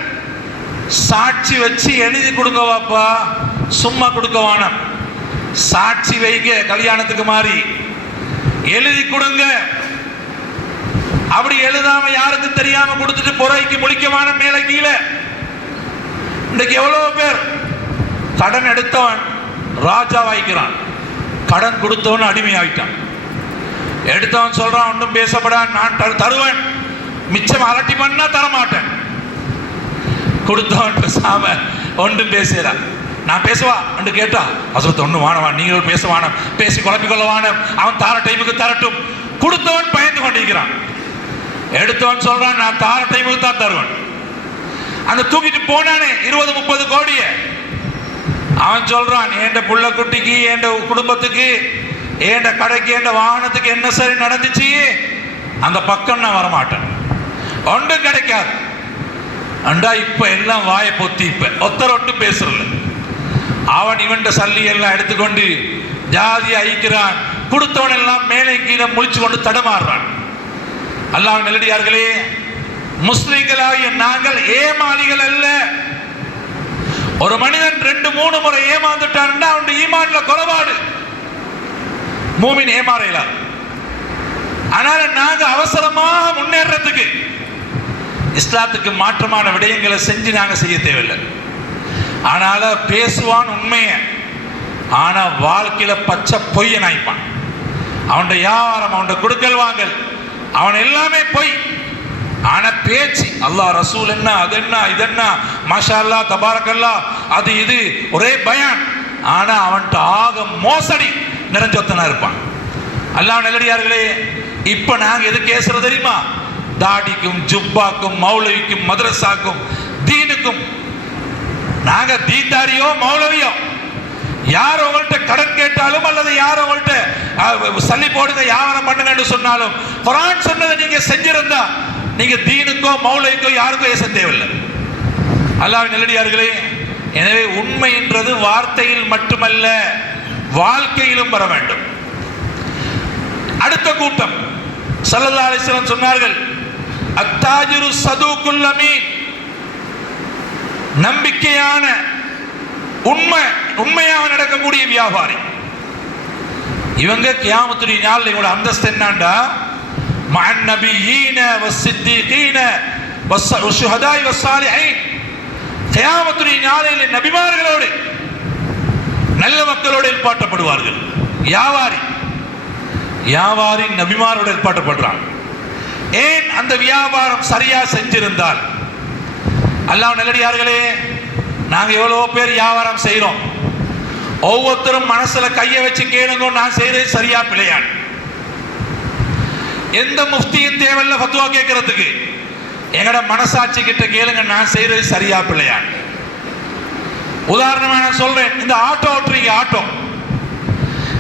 சாட்சி வச்சு எழுதி கொடுங்க வாப்பா, சும்மா கொடுக்க வேணாம். சாட்சி வைங்க, கல்யாணத்துக்கு மாதிரி எழுதி கொடுங்க. அப்படி எழுதாம யாருக்கும் தெரியாம கொடுத்துட்டு புறைக்கு முழிக்கமான மேல கீழே. இன்னைக்கு எவ்வளவு பேர் கடன் எடுத்தவன் ராஜா வாய்க்கிறான், கடன் கொடுத்தவன் அடிமையாயிட்டான். எடுத்தவன் சொல்றான், ஒன்றும் பேசப்படான், நான் தருவேன், மிச்சம் அலட்டி பண்ணா தரமாட்டேன். கொடுத்தவன் பேசாம ஒன்றும் பேசுறான். நான் பேசுவா என்று கேட்டா, அசுரத்தை ஒன்றும் வானவா, நீங்கள் பேச வானம், பேசி குழப்பிக்கொள்ள வானம், அவன் தார டைமுக்கு தரட்டும். கொடுத்தவன் பயந்து கொண்டிருக்கிறான். எடுத்தவன் சொல்றான், நான் தார டைமுக்கு தான் தருவன். அந்த தூக்கிட்டு போனானே 20-30 கோடிய, அவன் சொல்றான், என் புள்ள குட்டிக்கு, என் குடும்பத்துக்கு, என் கடைக்கு, என் வாகனத்துக்கு என்ன சரி நடந்துச்சு, அந்த பக்கம் நான் வரமாட்டேன், ஒன்றும் கிடைக்காது. அண்டா இப்ப எல்லாம் வாய பொத்தி, இப்ப ஒத்தரொட்டு பேசுறல. அவன் இவன் சல்லி எல்லாம் எடுத்துக்கொண்டு ஜாதி ஐக்கிறான். கொடுத்தவன் எல்லாம் மேலே கீழே முழிச்சு கொண்டு தடமாறுறான். அல்லாஹ் நல்லடியார்களே, முஸ்லிம்களாகிய நாங்கள் ஏமாளிகள் அல்ல. ஒரு மனிதன் 2-3 முறை ஏமாந்துட்டான், அவனுடைய ஈமான்ல குறைபாடு. மூமின் ஏமாறலாம். ஆனால் நாங்க அவசரமாக முன்னேறதுக்கு இஸ்லாத்துக்கு மாற்றமான விடயங்களை செஞ்சு நாங்க செய்ய தேவையில்லை. ஆனால பேசுவான் உண்மைய, ஆனா வாழ்க்கையில பச்சை பொய்ய நாய்ப்பான். அவன் வியாபாரம், அவன் கொடுக்கல் வாங்கல், அவன் எல்லாமே பொய். ஆனா பேச்சு அல்லாஹ் ரசூல் என்ன, அது என்ன, இது என்ன, மாஷா அல்லாஹ் தபாரக்கல்லா, அது இது ஒரே பயான். ஆனா அவன்கிட்ட ஆக மோசடி நிறைஞ்சொத்தனா இருப்பான். அல்லாஹ் நல்லடியார்களே, இப்ப நாங்க எது பேசுறது தெரியுமா? தாடிக்கும், ஜுப்பாக்கும், மௌலவிக்கும், மதரசாக்கும், தீனுக்கும் நாங்க தீன்தாரியோ மௌலவியோ யார் உங்கள்கிட்ட கடன் கேட்டாலும் அல்லது யார் உங்கள்கிட்ட சல்லி போடுங்க வியாபாரம் பண்ணுங்கன்னு சொன்னாலும் குர்ஆன் சொன்னதை நீங்க செஞ்சிருந்தா நீங்க தீனுக்கோ மௌலவிக்கோ யாருக்கோ ஏச தேவையில்லை. அல்லாஹ்வின் நல்லடியார்களே, எனவே உண்மை என்றது வார்த்தையில் மட்டுமல்ல வாழ்க்கையிலும் வர வேண்டும். அடுத்த கூட்டம் ஸல்லல்லாஹு அலைஹி வஸல்லம் சொன்னார்கள், அத்தாஜிரு ஸதூகுல் அமீன், நம்பிக்கையான உண்மையாக நடக்கக்கூடிய வியாபாரி. இவங்க கியாமத்துடைய நாள் இவங்களோட அந்தஸ்து என்னண்டா, மஅன் நபியீன வஸ்ஸித்தீகீன வஸ்ஸுஹதாஇ வஸ்ஸாலிஹீன், கியாமத்துடைய நாளில் நபிமார்களோடு நல்ல மக்களோடு ஏற்பாட்டப்படுவார்கள். வியாபாரி நபிமாரோடு ஏற்பாட்டப்படுறான். ஏன்? அந்த வியாபாரம் சரியா செஞ்சிருந்தால். அல்லாஹ் நல்லடியார்களே, நாங்கள் எவ்வளோ பேர் வியாபாரம் செய்கிறோம். ஒவ்வொருத்தரும் மனசுல கையை வச்சு கேளுங்க, நான் செய்யறது சரியா பிள்ளையான். எந்த முஃப்தியும் தேவையில்ல ஃபத்வா கேட்கறதுக்கு. எங்கட மனசாட்சி கிட்ட கேளுங்க, நான் செய்யறது சரியா பிள்ளையான். உதாரணமா நான் சொல்றேன், இந்த ஆட்டோ ஓட்டுறீங்க,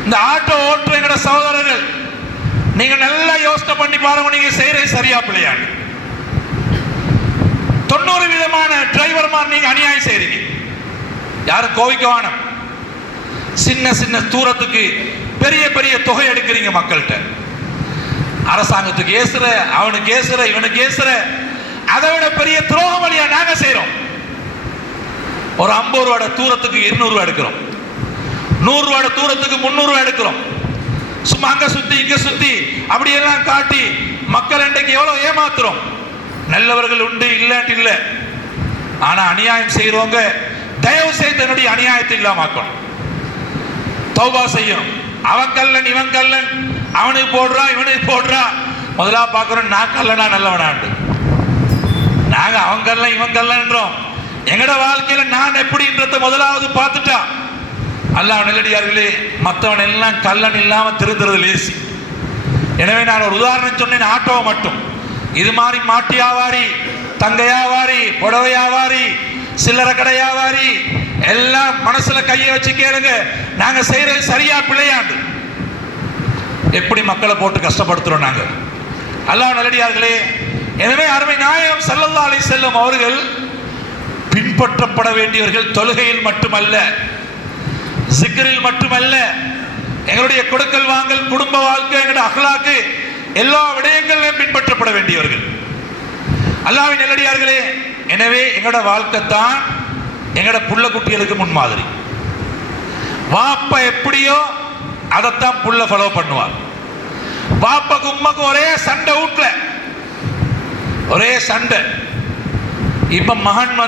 இந்த ஆட்டோ ஓட்டுற எங்கட சகோதரர்கள், நீங்க நல்லா யோசனை பண்ணி பாருங்க, நீங்க செய்யறது சரியா பிள்ளையான். 90 விதமான டிரைவர்மார் நீங்க அநியாயம் செய்றீங்க. யாரும் கோவிக்கவான, சின்ன சின்ன தூரத்துக்கு பெரிய பெரிய தொகை எடுக்கிறீங்க மக்கள்கிட்ட. அரசாங்கத்துக்கு ஏசுற, அவனுக்கு ஏசுற, இவனுக்கு ஏசுற. அதை விட பெரிய துரோகம் வழியா நாங்க செய்யறோம். ஒரு 50 ரூபாய் தூரத்துக்கு 200 ரூபாய் எடுக்கிறோம், 100 ரூபாய் தூரத்துக்கு 300 ரூபாய் எடுக்கிறோம். சும்மா அங்க சுத்தி இங்க சுத்தி அப்படியெல்லாம் காட்டி மக்கள் இன்றைக்கு எவ்வளவு ஏமாத்துறோம். நல்லவர்கள் உண்டு, இல்லாட்டி இல்லை. ஆனா அநியாயம் செய்யறவங்க தயவு செய்து தன்னுடைய அநியாயத்தை இல்லாமக்கணும், தௌபா செய்யணும். அவன் கல்லன் இவன் கல்லன், அவனுக்கு போடுறா இவனுக்கு போடுறா. முதலா பார்க்கிறோம், நான் கல்லனா நல்லவனாண்டு. நாங்க அவன் கல்லன் இவன் கல்லன்றோம். எங்கட வாழ்க்கையில நான் எப்படின்றத முதலாவது பார்த்துட்டா. அல்லாஹ் நல்லடியார்களே, மற்றவன் எல்லாம் கல்லன் இல்லாம திருந்துறது லேசி. எனவே நான் ஒரு உதாரணம் சொன்னேன், ஆட்டோவை மட்டும். இது மாதிரி மாட்டு வியாபாரி, தங்க வியாபாரி, புடவை வியாபாரி, சில்லறை கடை வியாபாரி எல்லாம் மனசுல கையை வச்சு கேளுங்க, நாங்க செய்யறது சரியா பிள்ளையாண்டு. எப்படி மக்களை போட்டு கஷ்டப்படுத்துறோம் நாங்க. அல்லாஹ் நல்லடியார்களே, எனவே அருமை நாயகம் ஸல்லல்லாஹு அலைஹி வஸல்லம் அவர்கள் பின்பற்றப்பட வேண்டியவர்கள் தொழுகையில் மட்டுமல்ல, ஜிக்ரில் மட்டுமல்ல, எங்களுடைய கொடுக்கல் வாங்கல், குடும்ப வாழ்க்கை, எங்களுடைய அக்லாக்கு, எல்லா விடயங்களிலும் பின்பற்றப்பட வேண்டியவர்கள். அல்லாஹ்வின் நல்லடியார்களே, எனவே எங்களோட வாழ்க்கை தான் எங்களோட புள்ள குட்டிகளுக்கு முன்மாதிரி. வாப்பா எப்படியோ அதைத்தான் புள்ள ஃபாலோ பண்ணுவார். வாப்பாக்கு உம்மாக்கு ஒரே சண்டை, வீட்டுல ஒரே சண்டை. இப்ப மகன்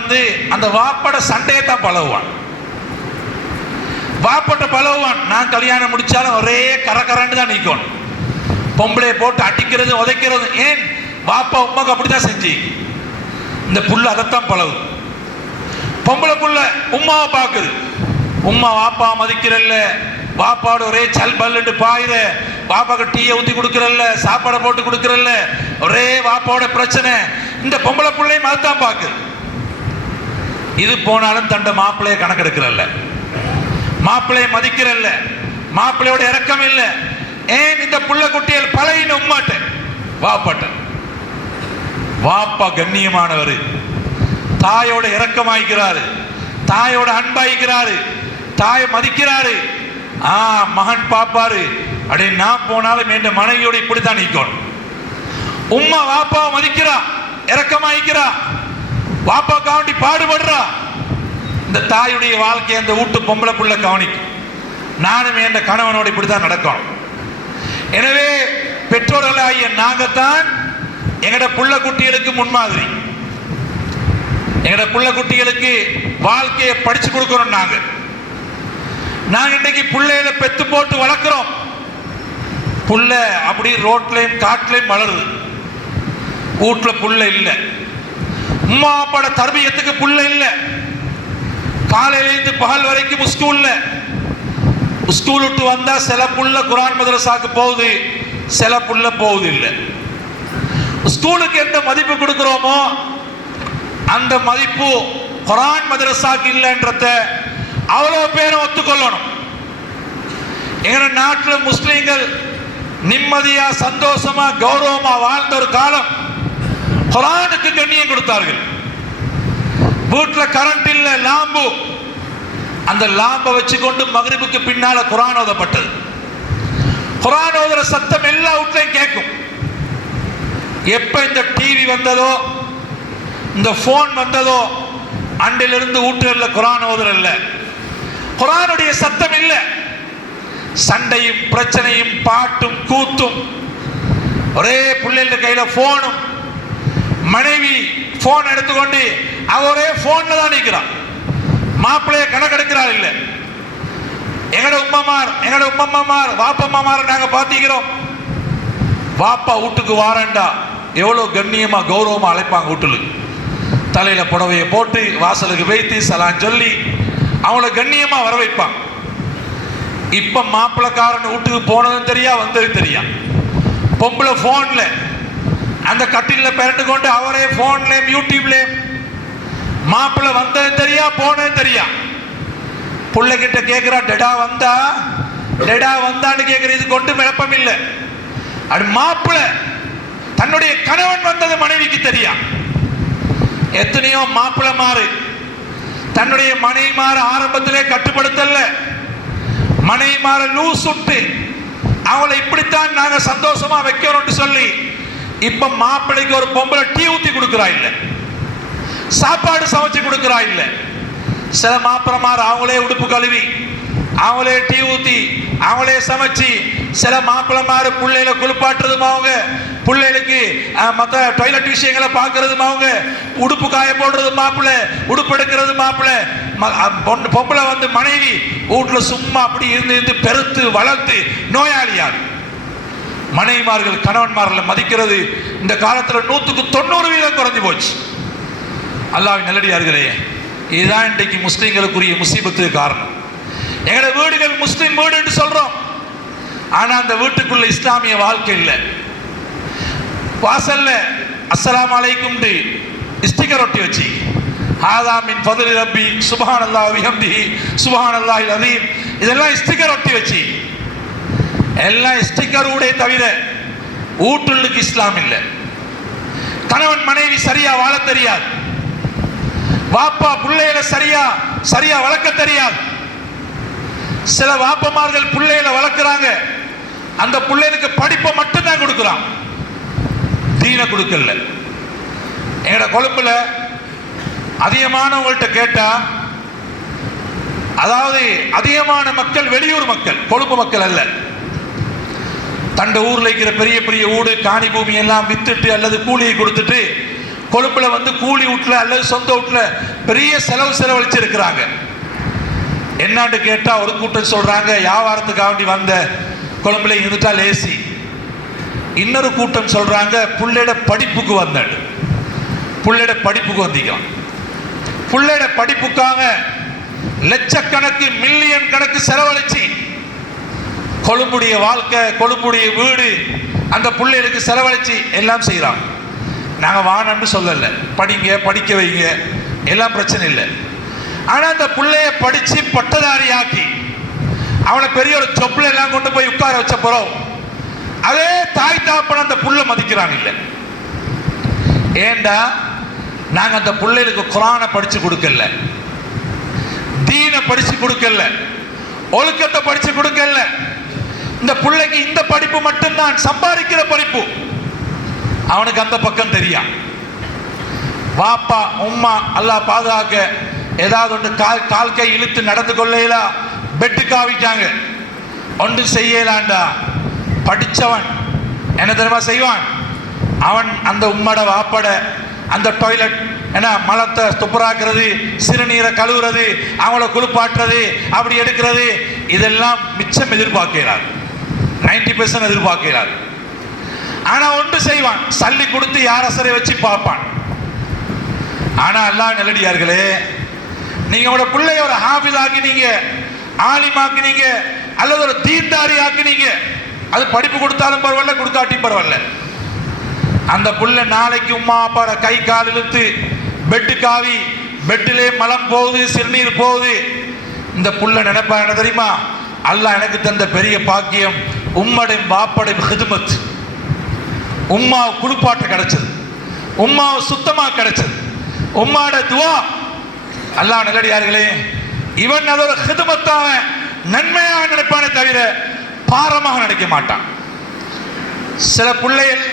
அந்த வாப்பட சண்டையை தான் பழகுவான், வாப்பட்ட பழகுவான். நான் கல்யாணம் முடிச்சாலும் ஒரே கரகரன்னு தான் நிற்கணும். பொம்பளையை போட்டு அடிக்கிறது உதைக்கிறது. ஏன்? வாப்பா உம்மாக்கு அப்படித்தான் செஞ்சு இந்த புள்ள அதைத்தான் பழகு. பொம்பளை புள்ள உம்மாவை பார்க்குது, உம்மா வாப்பா மதிக்கிறல்ல, வாப்பாவோட ஒரே சல் பல்லுட்டு பாயிர, பாப்பாக்கு டீயை ஊற்றி கொடுக்குறல்ல, சாப்பாடை போட்டு கொடுக்குறல்ல, ஒரே வாப்பாவோட பிரச்சனை. இந்த பொம்பளை பிள்ளையும் அதுதான் பார்க்குது. இது போனாலும் தண்ட மாப்பிள்ளைய கணக்கெடுக்கிறல்ல, மாப்பிள்ளைய மதிக்கிறல்ல, மாப்பிள்ளையோட இறக்கம் இல்லை. ஏன்? இந்த புள்ள குட்டிகள் பழையின உம்மாட்ட வாப்பாட்ட. வாப்பா கண்ணியமானவர், தாயோட இறக்கமாய்க்கிறாரு, தாயோட அன்பாய்க்கிறாரு, தாயை மதிக்கிறாரு. மகன் பாப்பாரு, அப்படி நான் போனாலும் என் மனைவியோட இப்படித்தான் நிற்கணும். உம்மா வாப்பாவை மதிக்கிறா, இறக்கமாய்க்கிறா, வாப்பா கவனி பாடுபடுறா. இந்த தாயுடைய வாழ்க்கையை அந்த வீட்டு பொம்பளை புள்ள கவனிக்கும். நானும் என் கணவனோட இப்படித்தான் நடக்கணும். எனவே பெற்றோர்களாகிய நாங்கத்தான் எங்கட புள்ள குட்டிகளுக்கு முன்மாதிரி. எங்கட புள்ள குட்டிகளுக்கு வாழ்க்கையை படிச்சு கொடுக்கிறோம். நாங்க இன்னைக்கு பிள்ளைகளை பெத்து போட்டு வளர்க்கிறோம். புள்ள அப்படி ரோட்லயும் காட்டுலயும் வளருது, வீட்டுல புள்ள இல்லை. உம்மா அப்பாட தர்பியத்துக்கு புள்ள இல்லை. காலையிலேருந்து பகல் வரைக்கும் ஸ்கூல் விட்டு வந்தா சில புள்ள குர்ஆன் மதரசாக்கு போகுது, சில புள்ள போகுது இல்லை. ஸ்கூலுக்கு எந்த மதிப்பு கொடுக்கிறோமோ அந்த மதிப்பு குர்ஆன் மதரசாக்கு இல்லைன்றத அவ்வளோ பேரும் ஒத்துக்கொள்ளணும். எங்க நாட்டில் முஸ்லீம்கள் நிம்மதியா சந்தோஷமா கௌரவமா வாழ்ந்த ஒரு காலம் குர்ஆனுக்கு கண்ணியம் கொடுத்தார்கள். வீட்டில் கரண்ட் இல்ல, லாம்பு, அந்த லாம்பை வச்சுக்கொண்டு மக்ரிபுக்கு பின்னால குர்ஆன் ஓதப்பட்டது. குர்ஆன் ஓதுற சத்தம் எல்லா வீட்லையும் கேட்கும். எப்ப இந்த டிவி வந்ததோ, இந்த போன் வந்ததோ, அண்டிலிருந்து வீட்டுகளில் குர்ஆன் ஓதுறல்ல, குர்ஆனுடைய சத்தம் இல்லை. சண்டையும் பிரச்சனையும் பாட்டும் கூத்தும், ஒரே பிள்ளைங்க கையில போனும், மனைவி போன் எடுத்துக்கொண்டு அவரே போன்ல தான் நிற்கிறான், மாப்பிள்ளைய கணக்கெடுக்கிறார் இல்ல. எங்கட உம்மம்மார் வாப்பம்மாமார் நாங்க பாத்திக்கிறோம். வாப்பா வீட்டுக்கு வாரண்டா எவ்வளவு கண்ணியமா கௌரவமா அழைப்பாங்க. வீட்டுல தலையில புடவையை போட்டு வாசலுக்கு வைத்து சலான் சொல்லி அவங்கள கண்ணியமா வர வைப்பாங்க. இப்ப மாப்பிள்ளக்காரன் வீட்டுக்கு போனதும் தெரியா, வந்ததும் தெரியா. பொம்பளை போன்ல அந்த கட்டில பெரண்டு கொண்டு அவரே போன்ல யூடியூப்ல, மாப்பிள்ளை வந்ததும் தெரியா, போனதும் தெரியா. புள்ளை கிட்ட கேட்கிறா, டெடா வந்தான்னு கேட்கறது கொண்டு விளப்பம் இல்லை. அது மாப்பிள்ளை தன்னுடைய கணவன் வந்தது மனைவிக்கு தெரியா. எத்தனையோ மாப்பிள்ளை மாறு தன்னுடைய மனைவிமார ஆரம்பத்திலே கட்டுப்படுத்தல, மனைவிமார லூஸ் விட்டு அவங்களை இப்படித்தான் நாங்க சந்தோஷமா வைக்கிறோம்னு சொல்லி இப்ப மாப்பிள்ளைக்கு ஒரு பொம்பளை டீ ஊத்தி கொடுக்கிறா இல்ல, சாப்பாடு சமைச்சு கொடுக்கிறா இல்ல. சில மாப்பிளமார் அவங்களே உடுப்பு கழுவி, அவங்களே டீ ஊத்தி, அவங்களே சமைச்சு, சில மாப்பிளமார் பிள்ளைகளை குளிப்பாட்டுறதும் அவங்க, பிள்ளைகளுக்கு மற்ற டாய்லெட் விஷயங்களை பார்க்கறதும் அவங்க, உடுப்பு காய போடுறது மாப்பிள்ளை, உடுப்பு எடுக்கிறது மாப்பிள்ளை. பொம்பளை வந்து மனைவி வீட்டுல சும்மா அப்படி இருந்து பெருத்து வளர்த்து நோயாளியார். மனைவிமார்கள் கணவன்மார்களை மதிக்கிறது இந்த காலத்துல 100% குறைஞ்சு போச்சு. அல்லாஹ்வின் நல்லடியார்களே, இதுதான் இன்றைக்கு முஸ்லிம்களுக்குரிய முசீபத்துக்கு காரணம். எங்களோட வீடுகள் முஸ்லிம் வீடு என்று சொல்றோம், ஆனா அந்த வீட்டுக்குள்ள இஸ்லாமிய வாழ்க்கை இல்லை. வாசல்ல அஸ்ஸலாமு அலைக்கும் ஸ்டிக்கர் ஒட்டி வச்சு, ஹாதா மின் ஃபضل ரப்பி சுப்ஹானல்லாஹி வ பிஹம்திஹி சுப்ஹானல்லாஹில் அஸீம், இதெல்லாம் ஸ்டிக்கர் ஒட்டி வச்சு, எல்லாம் ஸ்டிக்கர் ஊடே தவிர வீட்டுள்ளுக்கு இஸ்லாம் இல்லை. கணவன் மனைவி சரியா வாழ தெரியாது, வாப்பா பிள்ளைகளை சரியா வளர்க்க தெரியாது. சில வாப்பமார்கள் பிள்ளைகளை வளர்க்கிறாங்க, அந்த பிள்ளைகளுக்கு படிப்பை மட்டும்தான் கொடுக்குறான், தீன கொடுக்கல. எங்கட கொழும்புல அதிகமானவங்கள்ட்ட கேட்டா, அதாவது அதிகமான மக்கள் வெளியூர் மக்கள், கொழும்பு மக்கள் அல்ல. தண்ட ஊர்ல இருக்கிற பெரிய பெரிய ஊடு காணி பூமி எல்லாம் வித்துட்டு அல்லது கூலியை கொடுத்துட்டு கொழும்புல வந்து கூலி வீட்டுல அல்லது சொந்த வீட்டுல பெரிய செலவழிச்சு இருக்கிறாங்க. என்னான்னு கேட்டா ஒரு கூட்டம் சொல்றாங்க, வியாபாரத்துக்காக வந்த கொழும்புல இருந்துட்டா லேசி. இன்னொரு கூட்டம் சொல்றாங்க, புள்ளையோட படிப்புக்கு வந்தாடு, புள்ளையோட படிப்புக்கு வந்திக்கலாம். புள்ளையோட படிப்புக்காக லட்சக்கணக்கு மில்லியன் கணக்கு செலவழிச்சு கொழும்புடைய வாழ்க்கை, கொழும்புடைய வீடு, அந்த பிள்ளைகளுக்கு செலவழிச்சு எல்லாம் செய்யறாங்க. நாங்க வானன்னு சொல்லல, படிக்க வைங்க, எல்லாம் பிரச்சனை இல்லை. ஆனா அந்த பிள்ளைய படிச்சு பட்டதாரியாக்கி அவனை பெரிய ஒரு ஜொப்ல எல்லாம் கொண்டு போய் உட்கார வச்ச போறோம், அதே தாய் தாப்பன அந்த புள்ள மதிக்கிறாங்க இல்லை. ஏண்டா நாங்க அந்த பிள்ளைகளுக்கு குர்ஆனை படிச்சு கொடுக்கல, தீனை படிச்சு கொடுக்கல, ஒழுக்கத்தை படிச்சு கொடுக்கல. இந்த பிள்ளைக்கு இந்த படிப்பு மட்டும்தான் சம்பாதிக்கிற படிப்பு, அவனுக்கு அந்த பக்கம் தெரியா. வாப்பா உம்மா அல்லாஹ் பாதுகாக்க ஏதாவது ஒன்று கால் கை இழுத்து நடந்து கொள்ளையிலா பெட்டுக்கு ஆவிட்டாங்க, ஒன்று செய்யலாண்டா. படித்தவன் என்ன தெரியுமா செய்வான், அவன் அந்த உம்மட வாப்பட அந்த டாய்லெட் என்ன மலத்தை துப்புராக்குறது, சிறுநீரை கழுவுறது, அவங்கள குளிப்பாட்டுறது, அப்படி எடுக்கிறது, இதெல்லாம் மிச்சம் எதிர்பார்க்கிறார், 90% எதிர்பார்க்கிறார். ஆனா ஒன்று செய்வான், சல்லி கொடுத்து யார் அசரை வச்சு பார்ப்பான். ஆனா அல்லாஹ் நல்லடியார்களே, நீங்க உங்களோட பிள்ளைய ஒரு ஹாஃபிஸ் ஆக்கினீங்க, ஆலிமாக்கினீங்க, அல்லது ஒரு தீன்தாரி ஆக்கினீங்க, அது படிப்பு கொடுத்தாலும் பரவாயில்ல, கொடுக்காட்டி பரவாயில்ல. அந்த புள்ள நாளைக்கு உம்மா அப்பாட கை கால் இழுத்து பெட்டு காவி பெட்டிலே மலம் போகுது, சிறுநீர் போகுது. இந்த புள்ள நினைப்பா என்ன தெரியுமா? அல்லாஹ் எனக்கு தந்த பெரிய பாக்கியம், உம்மடை பாப்படை ஹிதுமத், உம்மாவை குளிப்பாட்ட கிடைச்சது, உம்மாவை சுத்தமா கிடைச்சது, உம்மாட துவா. அல்லாஹ் நல்லடியார்களே, இவன் அதோட ஹிதுமத்தாக நன்மையாக நினைப்பானே தவிர பாரமாக நினைக்க மாட்டான். சில பிள்ளைகள்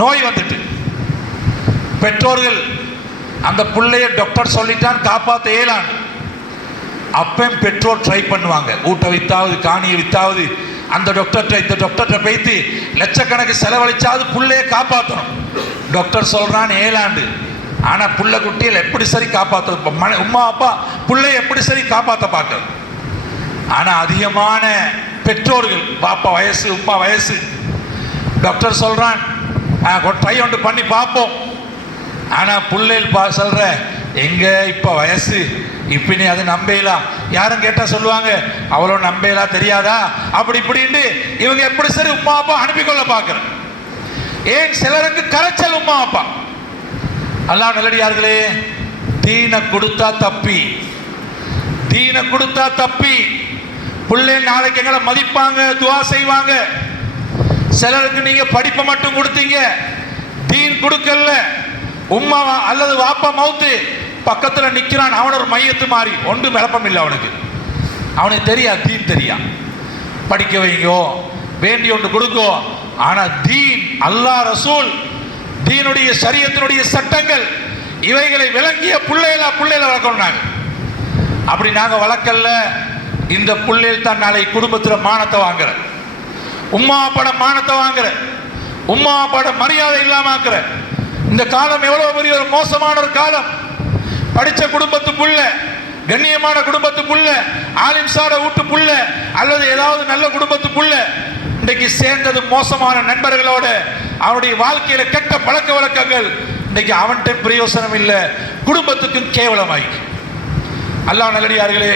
நோய் வந்துட்டு பெற்றோர்கள் அந்த பிள்ளைய டாக்டர் சொல்லிட்டான் காப்பாற்ற இயலான், அப்பயும் பெற்றோர் ட்ரை பண்ணுவாங்க. ஊட்ட வித்தாவது காணியை வித்தாவது அந்த டாக்டர்கிட்ட இந்த டாக்டர்கிட்ட போய்த்து லட்சக்கணக்கு செலவழிச்சாவது பிள்ளைய காப்பாற்றணும். டாக்டர் சொல்றான் ஏழாண்டு, ஆனால் புள்ள குட்டியில் எப்படி சரி காப்பாற்ற உமா அப்பா பிள்ளைய எப்படி சரி காப்பாற்ற பார்க்கறது. ஆனால் அதிகமான பெற்றோர்கள் பாப்பா வயசு உமா வயசு, டாக்டர் சொல்றான் ட்ரை ஒன்று பண்ணி பார்ப்போம். ஆனால் பிள்ளைகள் சொல்ற எங்க இப்போ வயசு இப்போ நீ அது நம்பலாம், யாரும் கேட்டால் சொல்லுவாங்க அவ்வளோ நம்பலாம் தெரியாதா அப்படி இப்படின்னு இவங்க எப்படி சரி உமா அப்பா அனுப்பிக்கொள்ள பார்க்குறேன். ஏன் சிலருக்கு கரைச்சல் உமா அப்பா. அல்லாஹ் நல்லடியார்களே, தீனை கொடுத்தா தப்பி, தீனை கொடுத்தா தப்பி. பிள்ளைகள் நாளைக்கு எங்களை மதிப்பாங்க, துவா செய்வாங்க. சிலருக்கு நீங்க படிப்பை மட்டும் கொடுத்தீங்க, தீன் கொடுக்கல. உம்மா அல்லது வாப்பா மவுத்து பக்கத்தில் நிற்கிறான், அவன் ஒரு மையத்து மாறி ஒன்றும் விளப்பம் இல்லை அவனுக்கு. அவனுக்கு தெரியா தீன் தெரியா. படிக்க வைங்கோ, வேண்டி ஒன்று கொடுங்கோ. ஆனால் தீன், அல்லாஹ் ரசூல், தீனுடைய ஷரியத்தினுடைய சட்டங்கள் இவைகளை விளங்கிய பிள்ளைகளை வளர்க்கணும் நாங்கள். அப்படி நாங்கள் வளர்க்கல, இந்த பிள்ளைகள் தான் நாளை குடும்பத்தில் மானத்தை வாங்குற, உம்மா அப்பாட மானத்தை வாங்குற, உம்மா அப்பாட மரியாதை இல்லாம ஆக்குற. இந்த காலம் எவ்வளவு பெரிய ஒரு மோசமான ஒரு காலம். படிச்ச குடும்பத்து புள்ள, கண்ணியமான குடும்பத்து புள்ள, ஆலிம் சாட வீட்டு புள்ள அல்லது ஏதாவது நல்ல குடும்பத்து புள்ள இன்னைக்கு சேர்ந்தது மோசமான நண்பர்களோட, அவனுடைய வாழ்க்கையில கெட்ட பழக்க வழக்கங்கள். இன்னைக்கு அவன்கிட்ட பிரயோசனம் இல்லை, குடும்பத்துக்கும் கேவலமாயிக்கு. அல்லாஹ் நல்லடியார்களே,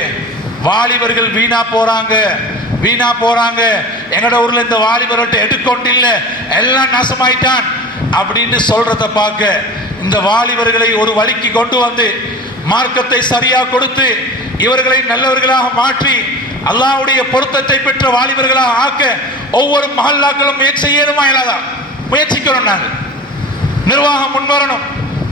வாலிபர்கள் வீணா போறாங்க, வீணா போறாங்க. எங்கட ஊர்ல இந்த வாலிபர்கிட்ட எடுக்கொண்டு இல்லை, எல்லாம் நாசமாயிட்டான் அப்படின்னு சொல்றத பார்க்க, இந்த வாலிபர்களை ஒரு வழிக்கு கொண்டு வந்து மார்க்கத்தை சரியா கொடுத்து இவர்களை நல்லவர்களாக மாற்றி அல்லாஹ்வுடைய பொருத்தத்தை பெற்ற வாலிபர்களாக ஆக்க ஒவ்வொரு மஹல்லாக்களும் முயற்சி செய்யணுமா இல்லாதா? முயற்சிக்கிறோம். நாங்கள் நிர்வாகம் முன்வரணும்,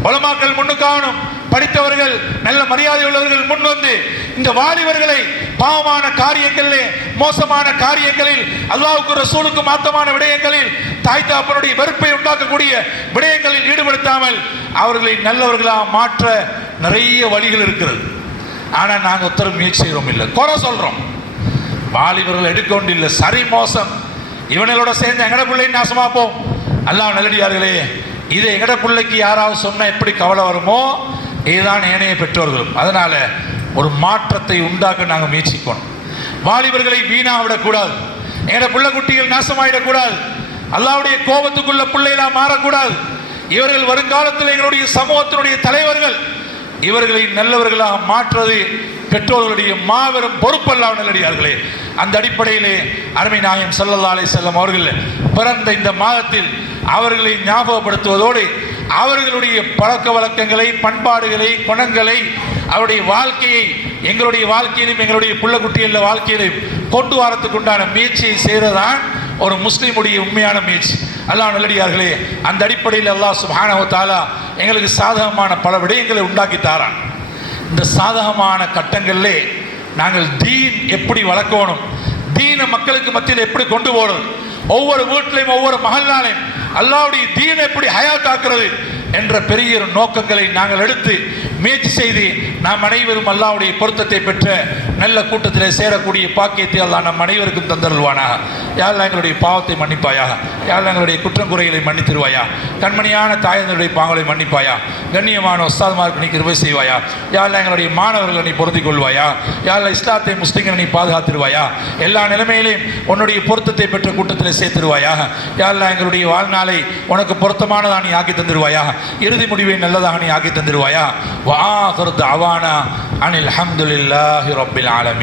உலமாக்கள் முன்னுக்காகணும், படித்தவர்கள் நல்ல மரியாதை உள்ளவர்கள் முன் வந்து இந்த வாலிபர்களை பாவமான காரியங்களிலே, மோசமான காரியங்களில், அல்லாஹ்வுக்கு ரசூலுக்கு மாத்தமான விடயங்களில், தாய் தகப்பனுடைய வெறுப்பை உண்டாக்கக்கூடிய விடயங்களில் ஈடுபடுத்தாமல் அவர்களை நல்லவர்களாக மாற்ற நிறைய வழிகள் இருக்கிறது. ஆனால் நாங்கள் உத்தரவு முயற்சி செய்கிறோம் இல்லை, குறை சொல்றோம். வாலிபர்கள் எடுக்கொண்டு இல்லை, சரி மோசம், இவனோட சேர்ந்து எங்கட பிள்ளை நாசமாப்போம். அல்லாஹ் நல்லடியார்களே, இதை எங்கட பிள்ளைக்கு யாராவது சொன்ன எப்படி கவலை வருமோ இதுதான் ஏனைய பெற்றோர்களும். அதனால ஒரு மாற்றத்தை உண்டாக்க நாங்கள் முயற்சிக்கணும். வாலிபர்களை வீணாக விடக்கூடாது, எங்கட பிள்ளை குட்டிகள் நாசமாயிடக்கூடாது, அல்லாஹ்வுடைய கோபத்துக்குள்ள பிள்ளைகளா மாறக்கூடாது. இவர்கள் வருங்காலத்தில் எங்களுடைய சமூகத்தினுடைய தலைவர்கள், இவர்களை நல்லவர்களாக மாற்றுவது பெற்றோர்களுடைய மாபெரும் பொறுப்பல்லாமல் நல்லடியார்களே. அந்த அடிப்படையிலே அருமை நாயகம் ஸல்லல்லாஹு அலைஹி வஸல்லம் அவர்கள் பிறந்த இந்த மாதத்தில் அவர்களை ஞாபகப்படுத்துவதோடு அவர்களுடைய பழக்க வழக்கங்களை, பண்பாடுகளை, குணங்களை, அவருடைய வாழ்க்கையை எங்களுடைய வாழ்க்கையிலும் எங்களுடைய புள்ள குட்டிகளின் வாழ்க்கையிலும் கொண்டு வரத்துக்கு உண்டான முயற்சியை செய்வதுதான் ஒரு முஸ்லீமுடைய உண்மையான முயற்சி. அல்லாஹ் நல்லடியார்களே, அந்த அடிப்படையில் அல்லாஹ் சுப்ஹானஹு வ தஆலா எங்களுக்கு சாதகமான பல விடயங்களை உண்டாக்கி தாரான். இந்த சாதகமான கட்டங்களிலே நாங்கள் தீன் எப்படி வளர்க்கணும், தீனை மக்களுக்கு மத்தியில் எப்படி கொண்டு போகணும், ஒவ்வொரு வீட்டிலையும் ஒவ்வொரு மஹல்லாலையும் அல்லாஹ்வுடைய தீனை எப்படி ஹயாத்தாக்குறது என்ற பெரிய நோக்கங்களை நாங்கள் எடுத்து முயற்சி செய்து நாம் அனைவரும் அல்லாஹ்வுடைய பொருத்தத்தை பெற்ற நல்ல கூட்டத்தில் சேரக்கூடிய பாக்கியத்தை அல்லாஹ் நம் அனைவருக்கும் தந்தருள்வானாக. யா அல்லாஹ் எங்களுடைய பாவத்தை மன்னிப்பாயாக, யா அல்லாஹ் எங்களுடைய குற்றங்குறைகளை மன்னித்திருவாயா, கண்மணியான தாயந்தருடைய பாவங்களை மன்னிப்பாயா, கண்ணியமான உஸ்தாத்மாருக்கு நீ கிருபை செய்வாயா, யா அல்லாஹ் எங்களுடைய மாணவர்களை நீ பொருந்திக் கொள்வாயா, யா அல்லாஹ் இஸ்லாத்தை முஸ்லிம்களை நீ பாதுகாத்திருவாயா, எல்லா நிலைமையிலையும் உன்னுடைய பொருத்தத்தை பெற்ற கூட்டத்தில் சேர்த்திருவாயாக. யா அல்லாஹ் எங்களுடைய வாழ்நாளை உனக்கு பொருத்தமானதாக நீ ஆக்கி தந்துருவாயா, இறுதி முடிவை நல்லதாக நீ ஆக்கி தந்துருவாயா. வஆகிரு தஅவானா அனில் ஹம்துலில்லாஹி ரப்பில் ஆலமீன்.